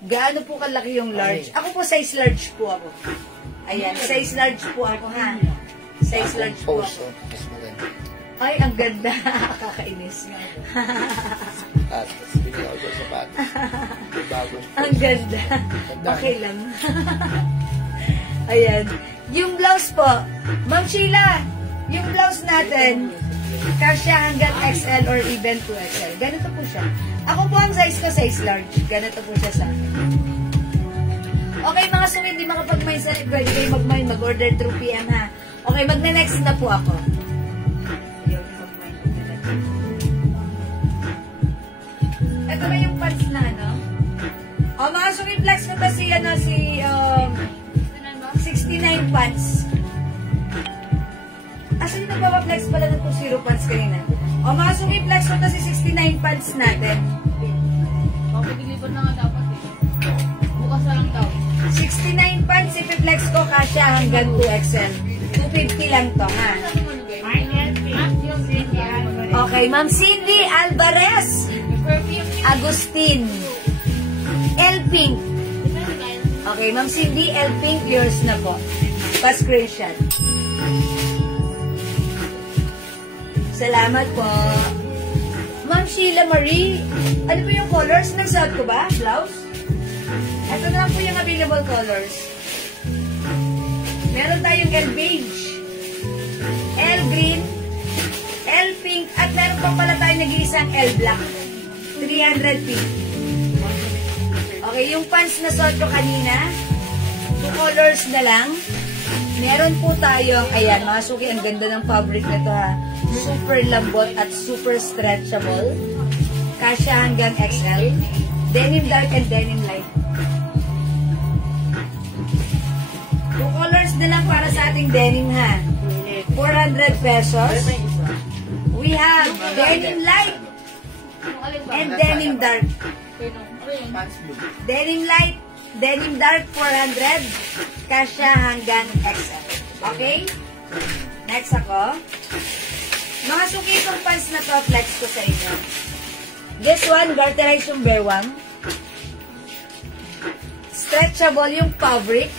Gaano po kalaki yung large? Ako po, size large po ako. Ayan, size large po ako, ha? Size large po ako. Ay, ang ganda. Kakainis. Ang ganda. Okay lang. Ayan. Yung blouse po, Ma'am Sheila, yung blouse natin, kasya hanggang XL or even 2XL. Ganito po siya. Ako po ang size ko, size large. Ganito po siya sa akin. Okay, mga suki, hindi makapag-mine sa rin. Pwede kayo mag-mine, mag-order through PM, ha? Okay, magna-next na po ako. Ito na yung pants na, no? O, mga suki, flex ko ba si 69 pants. Asan yung nagpapaflex pala ng 20 pants kanina? O mga sumiplex ko to si 69 pants natin. Pag-deliver na nga dapat eh. Bukas na lang daw. 69 pants ipiflex ko kasya hanggang 2XL. 250 lang to, ha? Okay, Ma'am Cindy Alvarez. Agustin. L Pink. Okay, Ma'am Cindy, L Pink, yours na po. Pa-screenshot. Salamat po. Ma'am Sheila Marie, ano po yung colors? Nagsuot ko ba? Blouse? Ito na lang po yung available colors. Meron tayong L beige, L green, L pink, at meron pa pala tayong nag-iisang L black. 350. Okay, yung pants na suot ko kanina, 2 colors na lang. Meron po tayong, ayan, mga suki, ang ganda ng fabric nito ha. Super lambot at super stretchable. Kasya hanggang XL. Denim dark and denim light. 2 colors na lang para sa ating denim ha. 400 pesos. We have denim light and denim dark. Denim light, denim dark, 400. Kasya hanggang XL. Okay? Next ako. Mga suki itong pants na to, flex ko sa inyo. This one, garterize yung berwang. Stretchable yung fabric.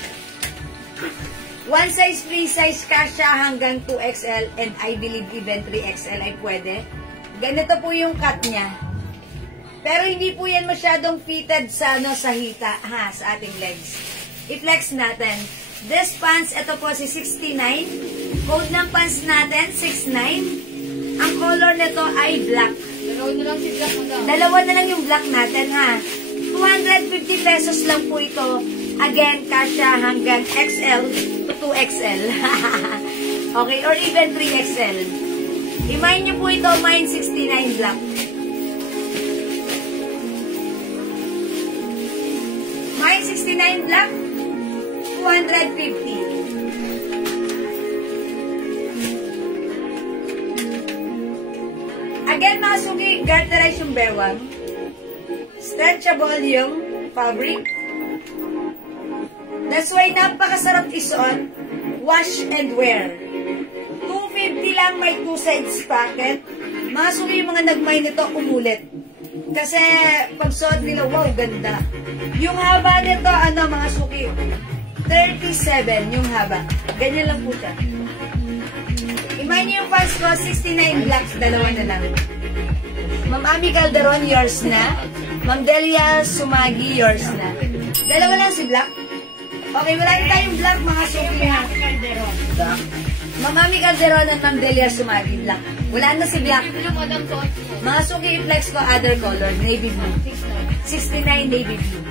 One size, free size, kasya hanggang 2XL and I believe even 3XL ay pwede. Ganito po yung cut niya. Pero hindi po yan masyadong fitted sa, sa hita, ha, sa ating legs. I-flex natin. This pants, ito po si 69. Code ng pants natin, 69. Ang color nito ay black. Dalawa na lang yung black natin, ha. 250 pesos lang po ito. Again, kasya hanggang XL to 2XL. Okay, or even 3XL. I-mine nyo po ito, mine 69 black. Mine 69 black, 250. Again, mga suki, garterize yung bewang. Stretchable yung fabric. That's why napakasarap isuot. Wash and wear. 250 lang, may 2 sides pocket. Mga suki, yung mga nagmay nito, umulit. Kasi pag suot nila, wow, ganda. Yung haba nito, mga suki, 37 yung haba. Ganyan lang po siya. Imagine yung pants ko, 69 blacks, dalawa na lang. Ma'am Ami Calderon, yours na. Ma'am Delia Sumagi, yours na. Dalawa lang si black. Okay, wala rin tayong black, mga suki ha. Ma'am Ami Calderon at Ma'am Delia Sumagi, black. Wala na si black. Mga suki, i-flex ko other color, navy blue. 69 navy blue.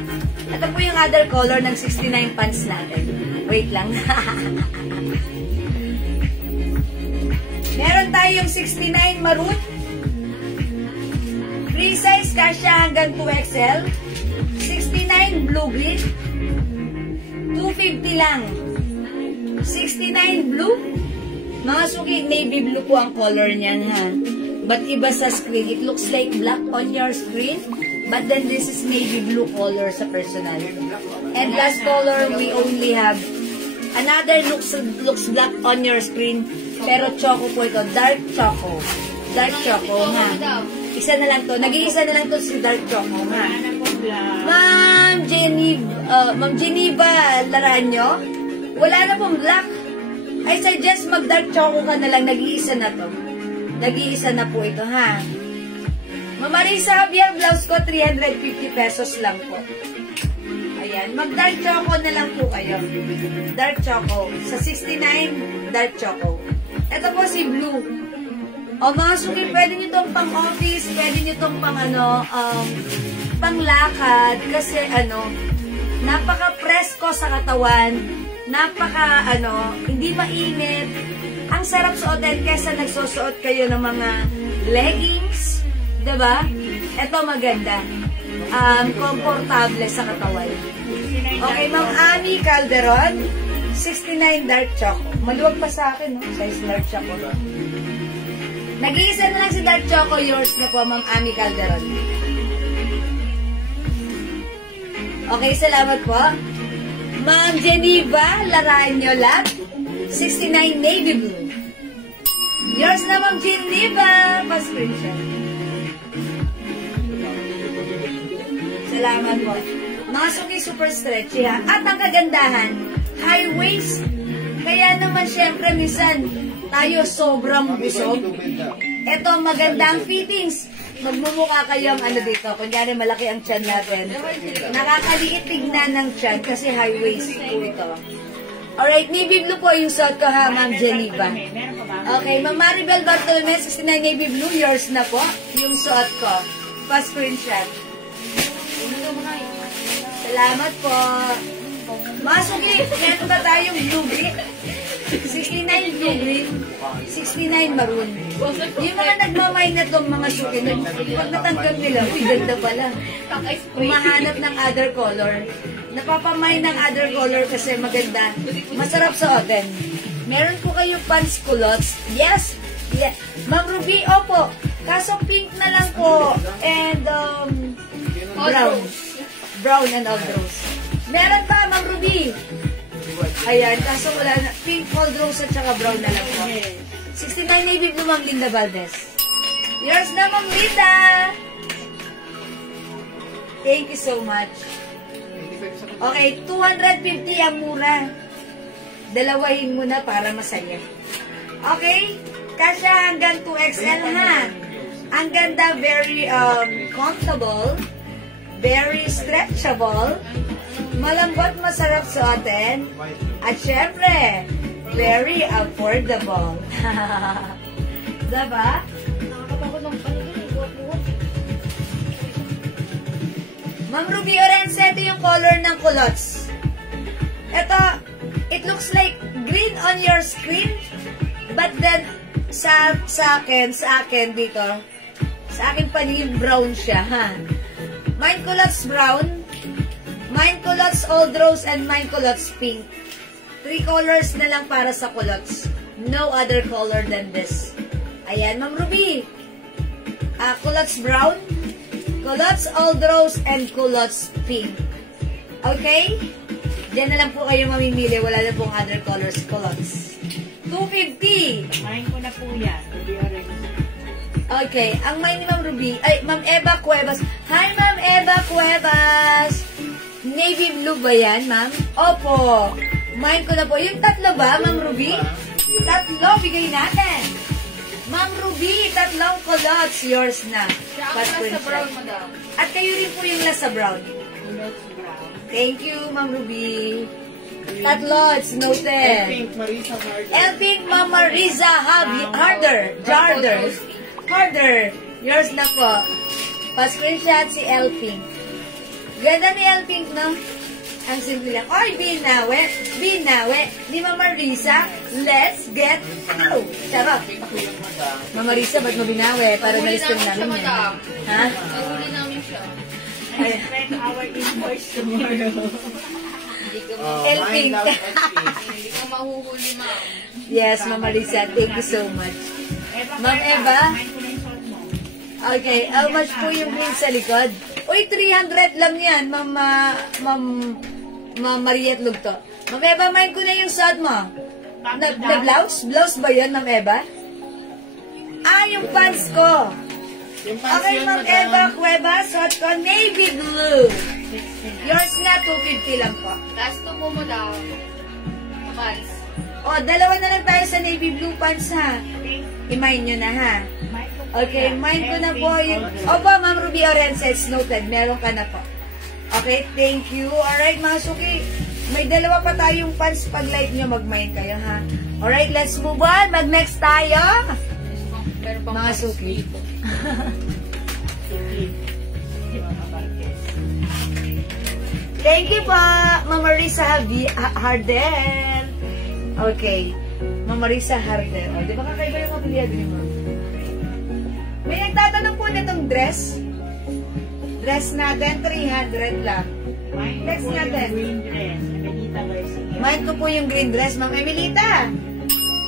Ito po yung other color ng 69 pants natin. Wait lang. Meron tayong 69 maroon. Free size, kasya hanggang 2XL. 69 blue green. 250 lang. 69 blue. Mga suki, navy blue po ang color niyan ha. But iba sa screen. It looks like black on your screen. But then this is navy blue color sa personal. And last color, we only have another looks black on your screen. Pero choco po ito. Dark choco. Dark choco ha. Isa na lang to. Nag-iisa na lang to si dark choco ha. Ma'am Geneva Laranyo, wala na pong black. I suggest mag-dark choco ka na lang. Nag-iisa na to. Nag-iisa na po ito, ha? Ma'am Marisa Javier, blouse ko, 350 pesos lang po. Ayan. Mag-dark choco na lang po kayo. Dark choco. Sa 69, dark choco. Ito po si blue. O mga suki, pwede nyo itong pang-office, pwede nyo itong pang-lakad, kasi napaka-presko sa katawan, hindi mainit. Ang sarap suotin kesa nagsusuot kayo ng mga leggings, diba? Ito maganda. Komportable sa katawan. Okay, Ma'am Ami Calderon, 69 dark choco. Maluwag pa sa akin, no? Size dark choco. Nag-iisa na lang si dark choco, yours na po, Ma'am Ami Calderon. Okay, salamat po. Ma'am Geneva Laranyo Lab, 69 navy blue. Yours na, Ma'am Geneva. Pa-screenshot. Salamat po. Mga suki, super stretchy ha. At ang kagandahan, high waist. Kaya naman syempre minsan tayo sobrang busog. Ito magandang fittings. magmumukha kayong ano dito, kunyari malaki ang tiyan natin. Nakakaliit tignan ng tiyan kasi high waist po ito. Alright, navy blue po yung suot ko ha, Ma'am Geneva. Okay, Ma'am Maribel Bartolome, 69 navy blue, yours na po, yung suot ko. Pa-screenshot. Salamat po. Masuki, meron ba tayong blue green? 69 blue green, 69 maroon. Yung mga nagmamay na itong mga suki, pag natanggal nila, uy, ganda pala. Umahanap ng other color. Napapamay ng other color kasi maganda. Masarap suotin. Meron po kayong pants culottes. Yes. Yeah. Ma'am Ruby, opo. Kaso pink na lang po. And brown. Brown and all rose. Meron pa, Ma'am Ruby. Ayan, kaso wala na. Pink, all rose at saka brown na lang po. 69 navy blue, Ma'am Linda Valdez. Yours na, Ma'am Linda. Thank you so much. Okay, 250 ang mura. Dalawahin mo na para masaya. Okay? Kasya hanggang 2XL ha. Ang ganda, very comfortable, very stretchable, malambot, masarap suotin, at syempre, very affordable. Diba? Ma'am Ruby Orense, ito yung color ng culottes. Ito, it looks like green on your screen, but then, sa akin dito, sa akin paningin brown siya, ha? Mine culottes brown, mine culottes old rose, and mine culottes pink. 3 colors na lang para sa culottes. No other color than this. Ayan, Ma'am Ruby. Culottes brown, culottes old rose, and culottes pink. Okay? Diyan na lang po kayo mamimili. Wala na pong other colors culottes. 250. Mine ko na po yan. Okay. Ang mine ni Ma'am Ruby, ay, Ma'am Eva Cuevas. Hi, Ma'am Eva Cuevas. Navy blue ba yan, Ma'am? Opo. Mine ko na po. Yung tatlo ba, Ma'am Ruby? Tatlo, bigay natin. Ma'am Ruby, tatlong culottes, yours na. Siya sa brown, madam. At kayo rin po yung nasa brown. Thank you, Ma'am Ruby. Tatlo, it's noted. Elping, Ma'am Marisa, Harder. Yours na po. Pa-screenshot si Elping. Ganda ni Elping, no? Ang simple lang. Oy, binawe. Di Ma'am Marisa, let's get out. Charot. Ma'am Marisa, ba't mo binawe? Para na-listin namin yan. Ha? Nahuli namin siya. Expect our invoice tomorrow. Elping. Hindi ka mahuhuli, ma'am. Yes, Ma'am Marisa, thank you so much. Ma'am Eva? Okay, how much po yung green sa likod? Uy, 300 lang yan, Ma'am Mariette Lugto. Ma'am Eva, main ko na yung suot mo. Na blouse? Blouse ba yan, Ma'am Eva? Yung pants ko. Okay, Ma'am Eva Cueva, suot ko, navy blue. Yours na, 250 lang po. Last to mo daw. Pants. Dalawa na lang tayo sa navy blue pants, ha? I-mine nyo na, ha? Okay, mine ko na po yung... Opo, Ma'am Ruby Orense, it's noted. Meron ka na po. Okay, thank you. Alright, mga suki. May dalawa pa tayong pants. Pag light nyo, mag-mine kayo, ha? Alright, let's move on. Mag-next tayo. Mga suki. Thank you po, Ma'am Marisa Hardel. Okay. Ma'am Marisa Hardel. Di ba kakaiba yung apelyado ni Ma'am? May nagtatanong po nitong dress. Dress natin, 300 lang. Next natin. Green dress. Emelita Garcia. Mine ko po yung green dress, Ma'am Emelita.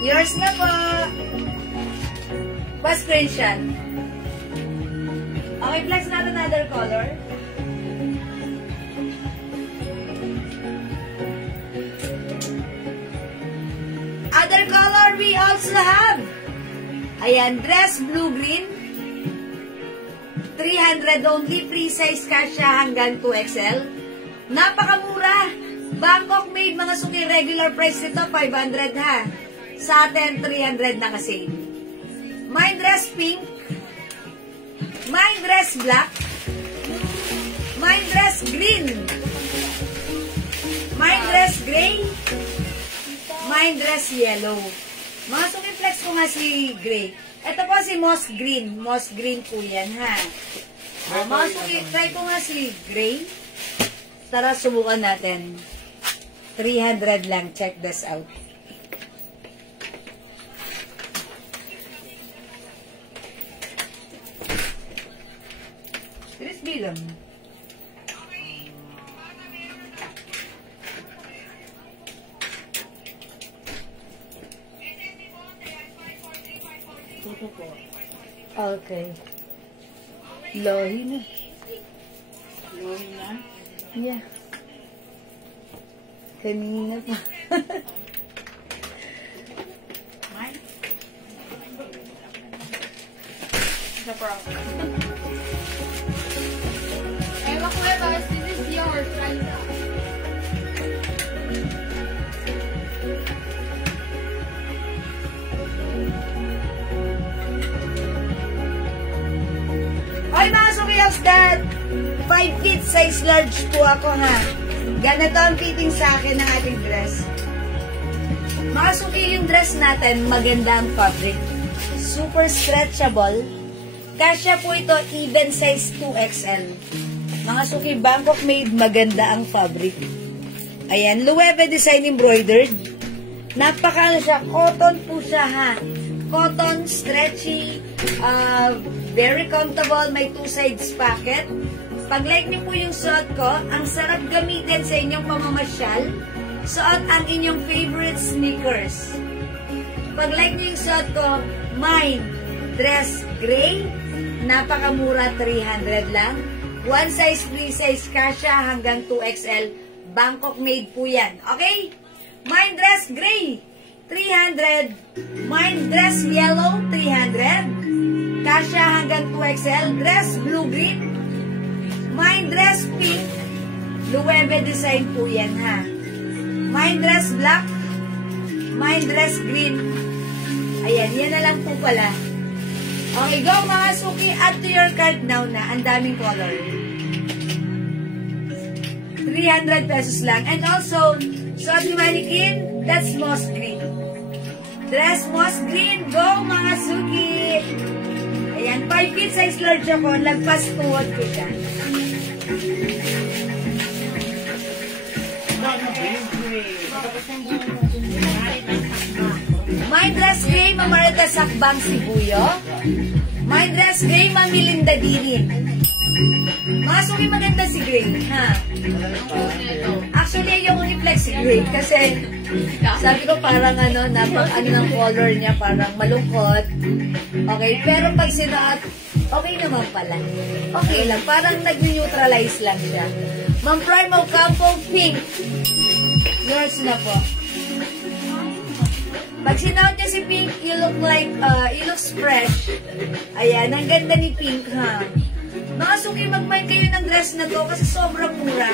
Yours na po. Pa-screenshot. Okay, flex natin another color. Other color we also have. Ayan, dress blue-green. 300 only. Free size kasya hanggang 2XL. Napakamura. Bangkok made, mga suki. Regular price nito, 500 ha. Sa atin, 300 na kasi. My dress pink. Mine dress black. Mine dress green. Mine dress gray. Mine dress yellow. Mga suki, flex ko nga si gray. Ito po si moss green. Moss green po yan, ha? Mga suki, try ko nga si gray. Tara, subukan natin. 300 lang. Check this out. Crispy lang. Tuto po. Okay. Lohi na. Lohi na. Yeah. Kanina pa. Mine? The problem. Ewan ko ba, this is yours, right? Hoy mga sukiyos, dad! 5 feet size large po ako, ha? Ganito ang fitting sa akin ng ating dress. Mga suki, yung dress natin, maganda ang fabric. Super stretchable. Kasya po ito, even size 2XL. Mga suki, Bangkok made, maganda ang fabric. Ayan, Loewe design embroidered. Napaka siya, cotton po siya, ha? Cotton, stretchy, very comfortable, may 2 sides pocket. Pag like niyo po yung suot ko, ang sarap gamitin sa inyong pamamasyal. Suot ang inyong favorite sneakers. Pag like niyo yung suot ko, mine, dress gray, napakamura, 300 lang. 1 size, 3 size kasha hanggang 2XL. Bangkok made po yan. Okay? Mine dress gray, 300. Mine dress yellow, 300. Kasha hanggang 2XL. Dress blue-green. Mine dress pink. Loewe design po yan, ha. Mine dress black. Mine dress green. Ayan, yan na lang po pala. Okay, go mga suki. Add to your cart now na. Ang daming color. 300 pesos lang. And also, suot ni mannequin, that's moss green. Dress moss green. Go mga suki. Ayan, 5 feet size large ako. Lagpas tuhod ko dyan. My dress gray, Mamarita Sakbang Sibuyo. My dress gray, Mamilinda Dinin. Mga suki, maganda si gray, ha? Actually, yung uniplex si gray kasi sabi ko parang ano ng color niya, parang malungkot. Okay, pero pag sinuot, okay naman pala. Okay lang, parang nag-neutralize lang siya. Ma'am Primo Campo Pink. Yours na po. Pag sinuot niya si Pink, you look like, you looks fresh. Ayan, ang ganda ni Pink, ha? Mga suki, mag-mind kayo ng dress na to kasi sobrang mura.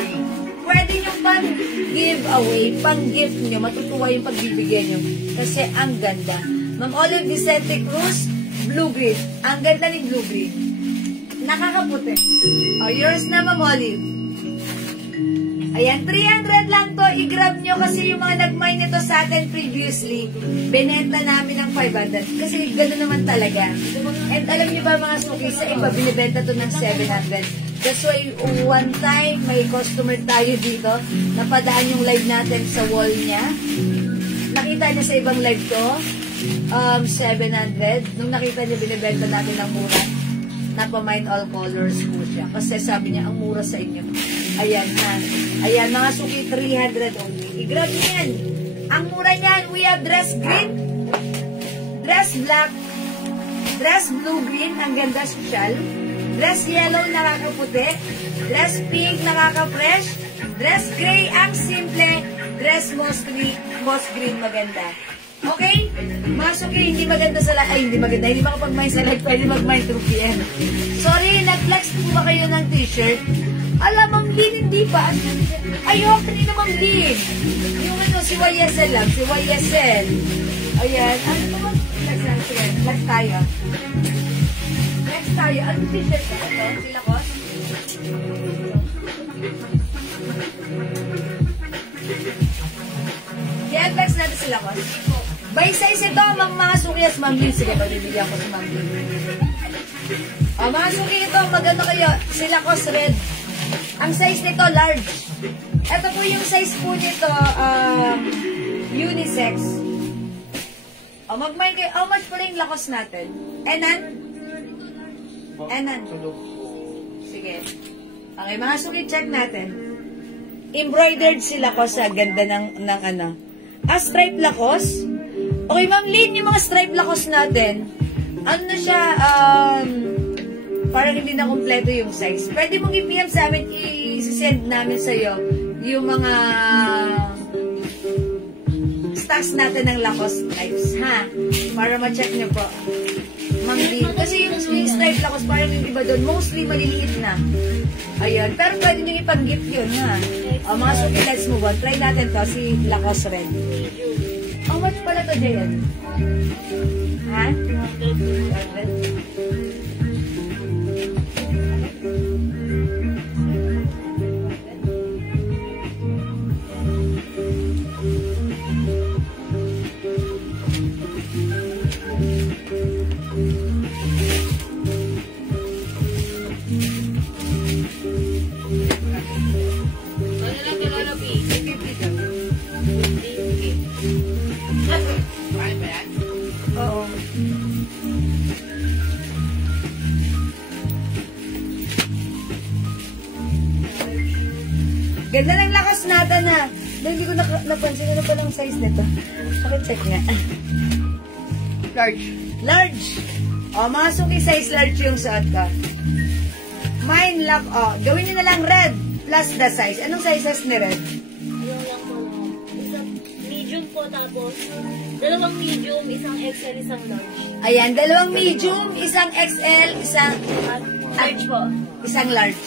Pwede nyo pang-giveaway, pang-gift nyo, matutuwa yung pagbibigyan nyo. Kasi ang ganda. Ma'am Olive Vicente Cruz, blue-green. Ang ganda ni blue-green. Nakakaputi. Oh, yours na, Ma'am Olive. Ayan, 300 lang to. I-grab nyo kasi yung mga nag-mine nito sa atin previously, binenta namin ng 500. Kasi gano'n naman talaga. And alam nyo ba mga suki, sa iba, binibenta to ng 700. That's why, one time, may customer tayo dito, napadaan yung live natin sa wall niya. Nakita niya sa ibang live to, 700. Nung nakita niya, binibenta natin ng mura. Napa-mine all colors po siya. Kasi sabi niya, ang mura sa inyo. Ayan, ha. Ayan, mga suki, 300 only. I-grab niyo yan. Ang mura niyan, we have dress green, dress black, dress blue-green, ang ganda social, dress yellow, nakakaputi, dress pink, nakaka-fresh, dress gray, ang simple, dress moss green, maganda. Okay? Mga suki, hindi maganda sa live. Ay, hindi maganda. Hindi makapag-mine sa live. Pwede mag-mine through PM. Sorry, nag-flex po ba kayo ng t-shirt? Alam, Ma'am Lynn, hindi pa. Ayok, kanina Ma'am Lynn. Yung ano, si YSL lang. Si YSL. Ayan. Ano ito ba? Flex tayo. Next tayo. Ano t-shirt na ito? Sila ko? I-unbox natin sila ko. By size ito, mga sukias, Ma'am Lynn. Sige, pabibigyan ko si Ma'am Lynn. Mga suki ito, maganda kayo. Sila ko, red. Ang size nito, large. Ito po yung size po nito, unisex. Mag-mind kayo, how much po rin lakos natin? Enan? Enan? Sige. Okay, mga suki, check natin. Embroidered sila ko sa ganda ng ano. Stripe lakos. Okay, Ma'am Lynn, yung mga stripe lakos natin, ano na siya, parang hindi na kompleto yung size. Pwede mong i-PM sa amin, i-send namin sa'yo yung mga stocks natin ng lakos types, ha? Para ma-check nyo po. Ma'am Lynn. Kasi yung stripe lakos, parang yung iba doon, mostly maliliit na. Ayan. Pero pwede nyo ipang-gift yun, ha? Mga suki, let's move on. Try natin to, si lakos red. How much pala to, Jayan? Ha? 100? Oo. Ganda ng lakas natin na. Hindi ko napansin ano pa lang size nito. Check nga. Large. Large. Mga suki size large yung suot ko. Mine lang, gawin nyo na lang red plus the size. Anong sizes ni red? Yung lang po. Medium po tapos. Dalawang medium, isang XL, isang large. Ayan, dalawang medium, isang XL, isang Large po. isang large.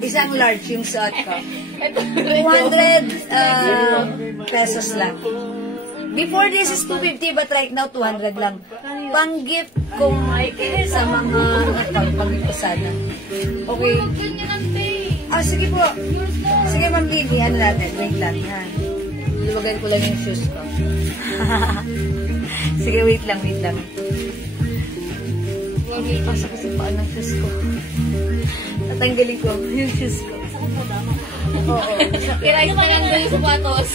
Isang large yung suot ko. 200 pesos lang. Before this is 250 but right now 200 lang. Pang-gift kung sa mga pang-gift ko sana. Okay. Sige po. Sige, Ma'am Lily, ano natin? Wait lang, ha? Luwagan ko lang yung shoes ko. Sige, wait lang. Pasok kasi paan ng shoes ko. Tatanggalin ko yung shoes ko. Oo. Kirais pa lang doon yung sapatos.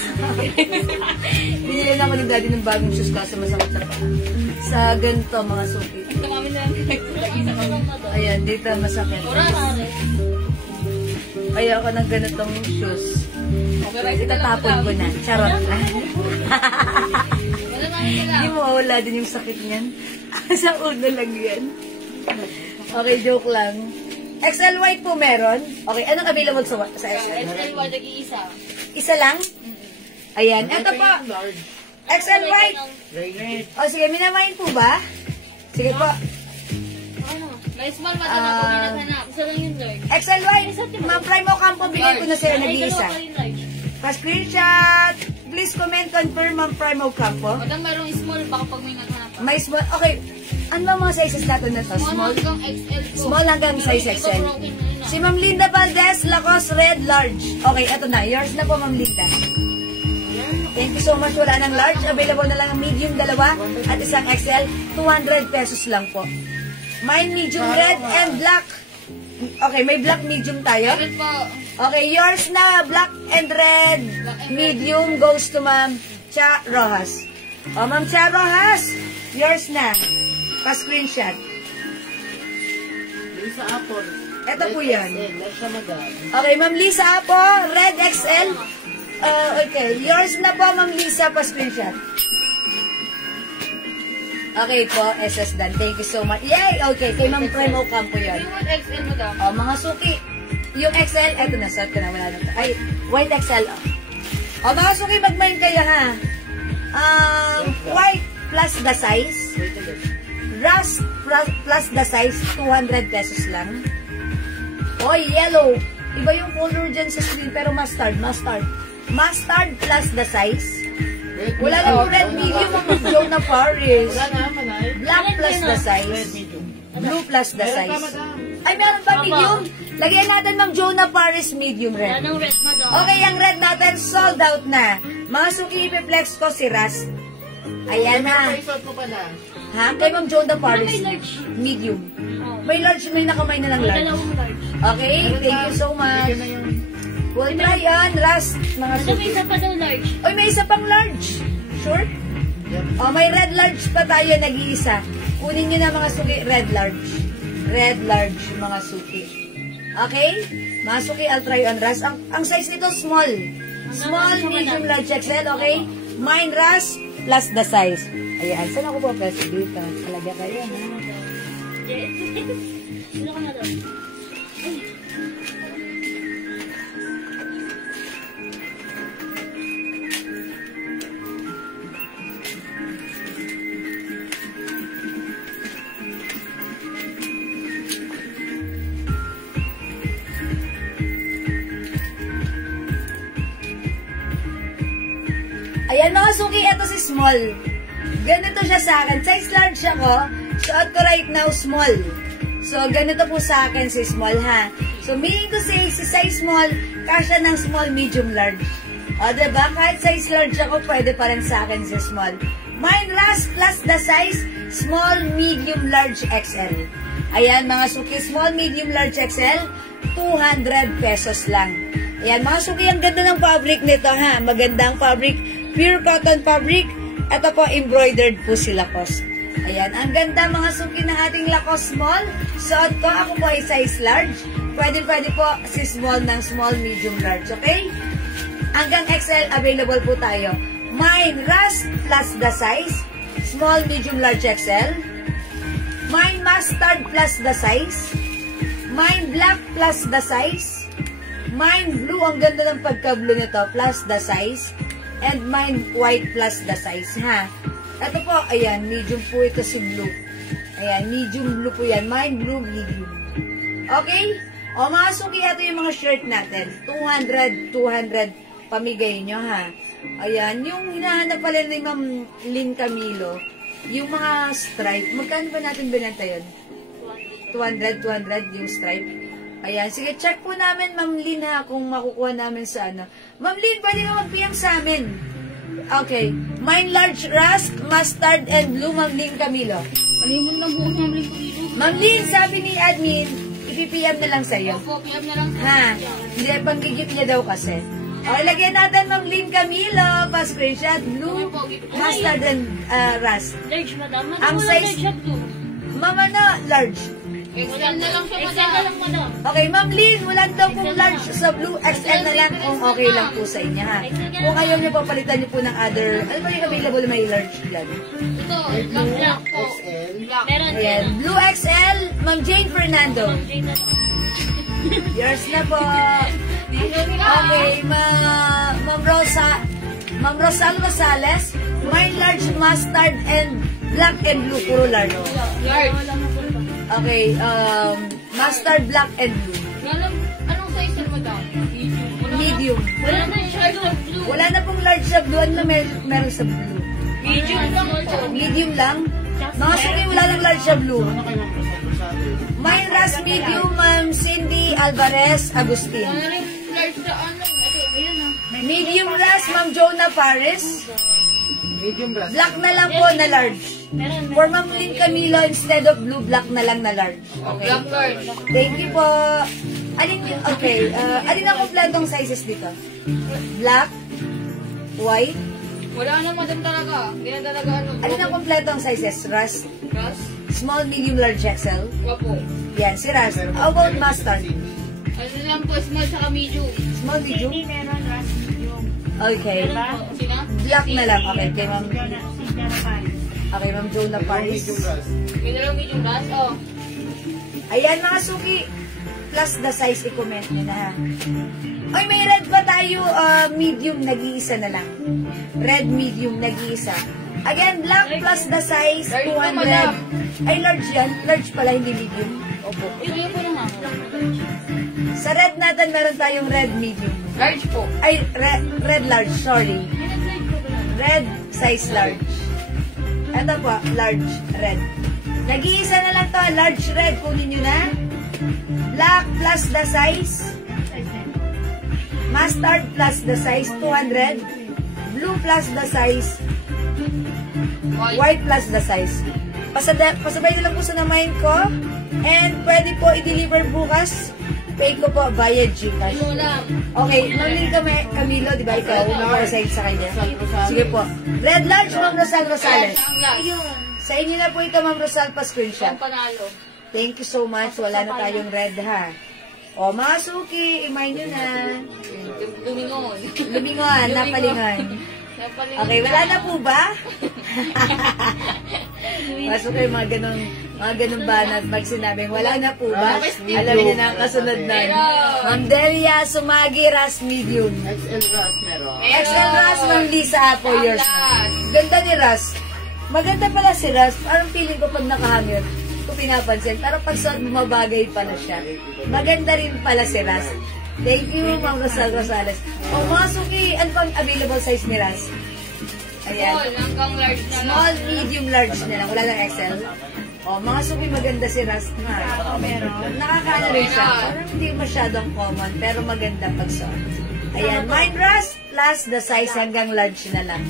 Binili naman ni Daddy ng bagong shoes kasi masakit sa paa. Sa ganito, mga suki. Tumami na lang. Isa pa lang na doon. Ayan, dito masakit. Ayaw ko ng ganitong shoes. Okay, right, Itatapon ko na. Charot na. Wala naman sila. Hindi mo mawala din yung sakit niyan. Sa uno lang yan. Okay, joke lang. XL white po meron. Okay, anong available sa XL? XL wide nag-iisa. Isa lang? Ayan, eto po. XL white. O sige, minamain po ba? Sige po. Ano? May small madama ko hinahanap. Isa lang yung large. XL white. Ma'am Primo Campo, bigay ko na sa'yo nag-iisa. Pa-screenshot. Please comment, confirm, Ma'am Primo Campo. Madam, mayroong small. Baka pag may naghanap. May small. Okay. Ano ba mga sizes natin na to? Small hanggang XL po. Small hanggang size XL. Si Ma'am Linda Valdez, Lacoste Red Large. Okay, eto na. Yours na po, Ma'am Linda. Thank you so much. Wala ng large. Available na lang ang medium, dalawa. At isang XL. 200 pesos lang po. Mine medium red and black. Okay, may black medium tayo. Red po. Okay, yours na. Black and red. Medium goes to Ma'am Cha Rojas. Ma'am Cha Rojas. Yours na. Pa-screenshot. Lisa Apple. Ito po yan. Lisa Madal. Okay, Ma'am Lisa po. Red XL. Okay, yours na po, Ma'am Lisa. Pa-screenshot. Okay po, SS Dan. Thank you so much. Yay! Okay, kay Ma'am Primo Campo yan. Yung XL, madam. Mga suki. Yung XL, eto na, suot ko na. Wala na. Ay, white XL. Mga suki, mag-mind kayo, ha? White plus the size. Rust plus the size, 200 pesos lang. Yellow. Iba yung color dyan sa screen, pero mustard. Mustard plus the size. Wala na yung red medium ang Joe na Paris. Wala naman ay. Black plus the size. Red medium. Blue plus the Meron size. pa, madam. Ay, meron pa Opo. medium? Lagyan natin Ma'am Jonah Paris medium red. Anong red, madam? Okay, yung red natin sold out na. Mga suki, ipiplex ko si Ras. Ayan na. Isot ko pala. Ha? Kay Ma'am Jonah Paris. May large. Medium. Oh. May large, may nakamay na ng May large. dalawang large. Okay, thank you so much. Bigyan na yung... We'll try yan, Ras. Mga Madam, suki. may isa pa daw large. Oy, may isa pang large. Sure? Yep. Oh, may red large pa tayo, nag-iisa. Kunin nyo na mga suki, red large. Red large, mga suki. Okay? Mga suki, I'll try on Ras. Ang size nito, small. Small, medium, large, XL, okay? Mine, Ras, plus the size. Ayan, saan ako po press dito? Talaga kayo, ha? Sino ka na daw? Ayan mga suki, ito si small. Ganito siya sa akin. Size large ako. Suot ko right now small. So, ganito po sa akin si small, ha? So, meaning to say, si size small, kasya ng small, medium, large. O, diba? Kahit size large ako, pwede pa rin sa akin si small. Mine last plus the size, small, medium, large, XL. Ayan, mga suki, small, medium, large, XL, 200 pesos lang. Ayan, mga suki, ang ganda ng fabric nito, ha? Magandang fabric, pure cotton fabric. Ito po, embroidered po si Lacoste. Ayan, ang ganda mga suki ng ating Lacoste small. Suot ko, ako po ay size large. Pwede po si small ng small, medium, large, okay? Hanggang XL, available po tayo. Mine Rust plus the size, small, medium, large, XL. Mine Mustard plus the size. Mine Black plus the size. Mine Blue, ang ganda ng pagka-blue nito, plus the size. And mine White plus the size, ha? Ito po, ayan, medium po ito si blue. Ayan, medium blue po yan. Mine blue, medium. Okay? O, mga suki, ito yung mga shirt natin. 200, pamigay nyo, ha? Ayan, yung hinahanap pala ni Ma'am Lynn Camilo, yung mga stripe, magkano ba natin binenta yun? 200 yung stripe. Ayan, sige, check po namin, Ma'am Lynn, ha, kung makukuha namin sa ano. Ma'am Lynn, pwede ka mag-PM sa amin. Okay. Mine large Rusk, mustard, and blue, Ma'am Lynn Camilo. Alimon na buo ng rin po dito. Ma'am Lynn, sabi ni admin, ipipm na lang sa'yo. Opo, PM na lang. Ha? Hindi, panggigip niya daw kasi. Okay, lagyan natin Ma'am Lynn Camilo, pa-screenshot, blue, mustard, and Rusk. Large, madam. Madam, Ang wala size- large up to. Ma'am, ano? Large. XL na lang siya, XL na lang, madam. madam. Okay, Ma'am Lynn, wala daw pong large sa blue. XL na lang kung okay lang po sa inyo, ha? Kung ayaw niyo, papalitan niyo po ng other, ano ba yung available may large dyan? Ito, black po. XL. Black. Meron Ayan, din. blue XL, Ma'am Jane Fernando. Ma'am Jane na lang. Yours na po. Dito nila. Okay, Ma'am Rosal Rosales, mine large mustard and black and blue, puro large. Large. Okay, mustard, black and blue. Anong size yan, madam? Medium. Wala na yung large up blue. Wala na pong large sa blue. Ano na meron sa blue? Medium lang po. Medium lang. Mga suki, wala nang large sa blue. Ano kayo ng rosado? Mine last medium, Ma'am Cindy Alvarez Agustin. Ano rin large na ano? Ito, ayan na. Medium last, Ma'am Jonah Paris. Medium brass. Black na lang po na large. Meron, For Ma'am Lynn Camilo, instead of blue, black na lang na large. Okay. Black large. Thank you po. Alin yung, okay, alin ang kompletong sizes dito? Black, white, Wala na, madam talaga. Hindi na talaga ano. alin ang kompletong sizes? Rust, Gas? small, medium, large, XL. Wapo. Yan, si Rust. How about mustard? Ano lang po, small saka medium. Small, medium? Hindi meron Rusk yung Okay. Sina? Black na lang. Okay, kay Ma'am, Jonah Paris. okay, Ma'am Jonah Paris. Medium brass. May dalawang medium gas? Oh. Ayan, mga suki. Plus the size, i-comment nyo na, ha. Ay, may red ba tayo? Medium, nag-iisa na lang. Red, medium, nag-iisa. Again, black plus the size, Large 200. naman na. Ay, large yan. Large pala, hindi medium. Opo. Ito po na nga. Sa red natin, meron tayong red, medium. Large po. Ay, red large, sorry. Red, size large. Ito po, large, red. Nag-iisa na lang to, large red, kunin nyo na. Black plus the size. Mustard plus the size, 200. Blue plus the size. White plus the size. Pasabay na lang po sa namayin ko. And pwede po i-deliver bukas. Pay ko po via Gcash. Okay, mamili kami, Camilo, di ba ikaw? Para sa kanya. Sige po. Red large, Ma'am Rosal Rosales. Sa inyo na po ito, Ma'am Rosal, pa-screenshot. Thank you so much. Wala na tayong red, ha? O, mga suki, imay nyo na. Lumingon, napalingon. Okay, wala na po ba? Pasok kayo mga ganong banat pag sinabing, wala na po ba? Alam niyo na ang kasunod na. Ma'am Delia Sumagi, Ras Medium. XL Ras meron. XL Ras, Ma'am Lisa, 4 years na. Ganda ni Ras. Maganda pala si Ras. Parang feeling ko pag nakahangir, ko pinapansin. Pero pag suot, bumabagay pala siya. Maganda rin pala si Ras. Thank you, Ma'am Rosal Rosales. O, mga suki, ano pang available size ni Ras? Ayan. Hanggang large na lang. Small, medium, large na lang. Wala lang XL. O, mga suki, maganda si Ras nga. Nakakala rin siya. Parang hindi masyadong common, pero maganda pag suot. Ayan. Mine Ras, plus the size hanggang large na lang.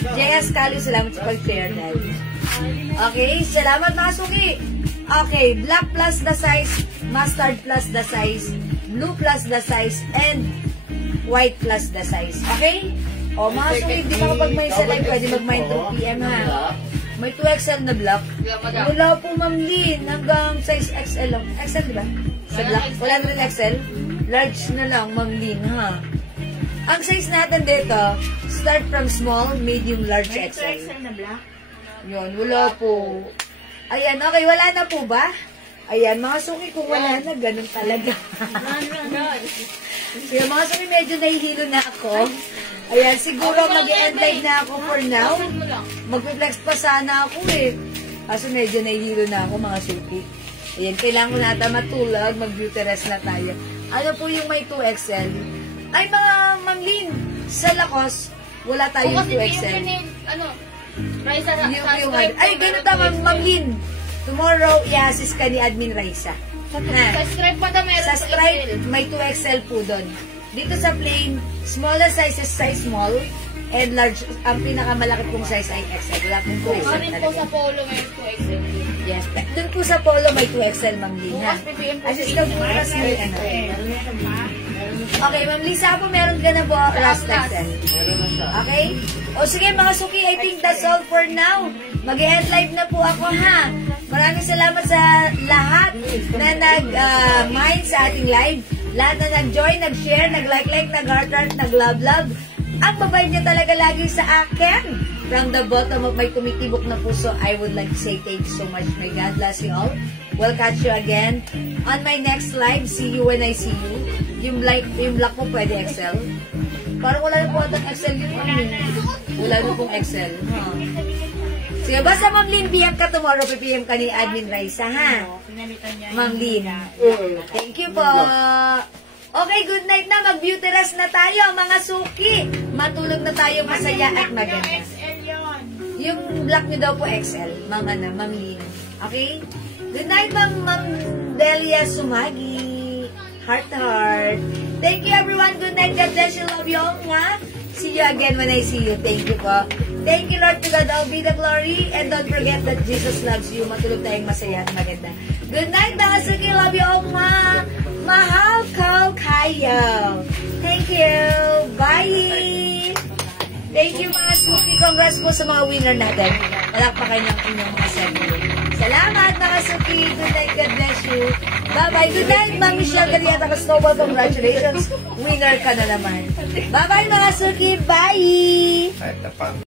JS Kalo, salamat sa pag-share dahil. Okay, salamat mga suki. Okay, black plus the size, mustard plus the size, blue plus the size, and white plus the size. Okay? O, mga suki, di ba kapag may sa live, pwede mag-mine 2 PM ha. May 2XL na black. Wala po, Ma'am Lynn. Hanggang size XL lang. XL, di ba? Sa black. Wala na rin XL. Large na lang, Ma'am Lynn, ha? Ang size natin dito, start from small, medium, large, May XL. 2XL na black? Yun, wala po. Ayan, okay, wala na po ba? Ayan, mga suki, kung wala na, ganun talaga. Sige, mga suki, medyo nahihilo na ako. Ayan, siguro mag-end live na ako for now. Mag-flex pa sana ako eh. Kaso medyo nahihilo na ako, mga suki. Ayan, kailangan ko nata matulog, mag-beauty rest na tayo. Ano po yung may 2XL? Ay, mga Ma'am Lynn, sa Lacoste, wala tayong 2XL. Ay, ganun ta, Ma'am Lynn. Tomorrow, i-assist ka ni Admin Raisa. Sa stripe pa na meron Sa Stripe, may 2XL po doon. Dito sa plain, smaller sizes, size small, and large, ang pinakamalaki pong size ay XL. Wala pong 2XL Rin po sa talaga. polo may 2XL. Yes. Doon po sa Polo, may 2XL, Ma'am Lynn, ha? Bukas PPM po Assist sa ka bukas may ano. Meron pa? Okay, Ma'am Lisa po, meron ka na po last XL. Meron na siya. Okay? O sige mga suki, I think that's all for now. Mag-end live na po ako, ha? Maraming salamat sa lahat na nag-mind sa ating live. Lahat na nag-join, nag-share, nag-like, nag-heart, nag-love. Ang babayad niyo talaga lagi sa akin. From the bottom of my tumitibok na puso, I would like to say thank you so much. May God bless you all. We'll catch you again on my next live. See you when I see you. Yung black mo pwede XL. Parang wala na po atang XL yun. Wala na pong XL. Huh? Sige, basta Ma'am Lynn, PM ka tomorrow, PPM ka ni Admin Raisa, ha? Pinalitan niya. Ma'am Lynn. Thank you po. Okay, good night na. Mag-beauty rest na tayo, mga suki. Matulog na tayo masaya at maganda. XL yun. Yung black niyo daw po XL, Ma'am Lynn. Okay? Good night, Ma'am Delia Sumagi. Heart to heart. Thank you, everyone. Good night. God bless you. Love you all, nga. See you again when I see you. Thank you po. Thank you, Lord. To God all be the glory. And don't forget that Jesus loves you. Matulog tayong masaya at maganda. Good night, mga suki. Love you all, ma. Mahal ko kayo. Thank you. Bye. Thank you, mga suki. Congrats po sa mga winner natin. Palakpakan ng inyong mga segment. Salamat, mga suki. Good night. God bless you. Bye-bye. Good night, Ma'am Michelle Galiata Castobal. Congratulations. Winner ka na naman. Bye-bye, mga suki. Bye. Kahit na pa.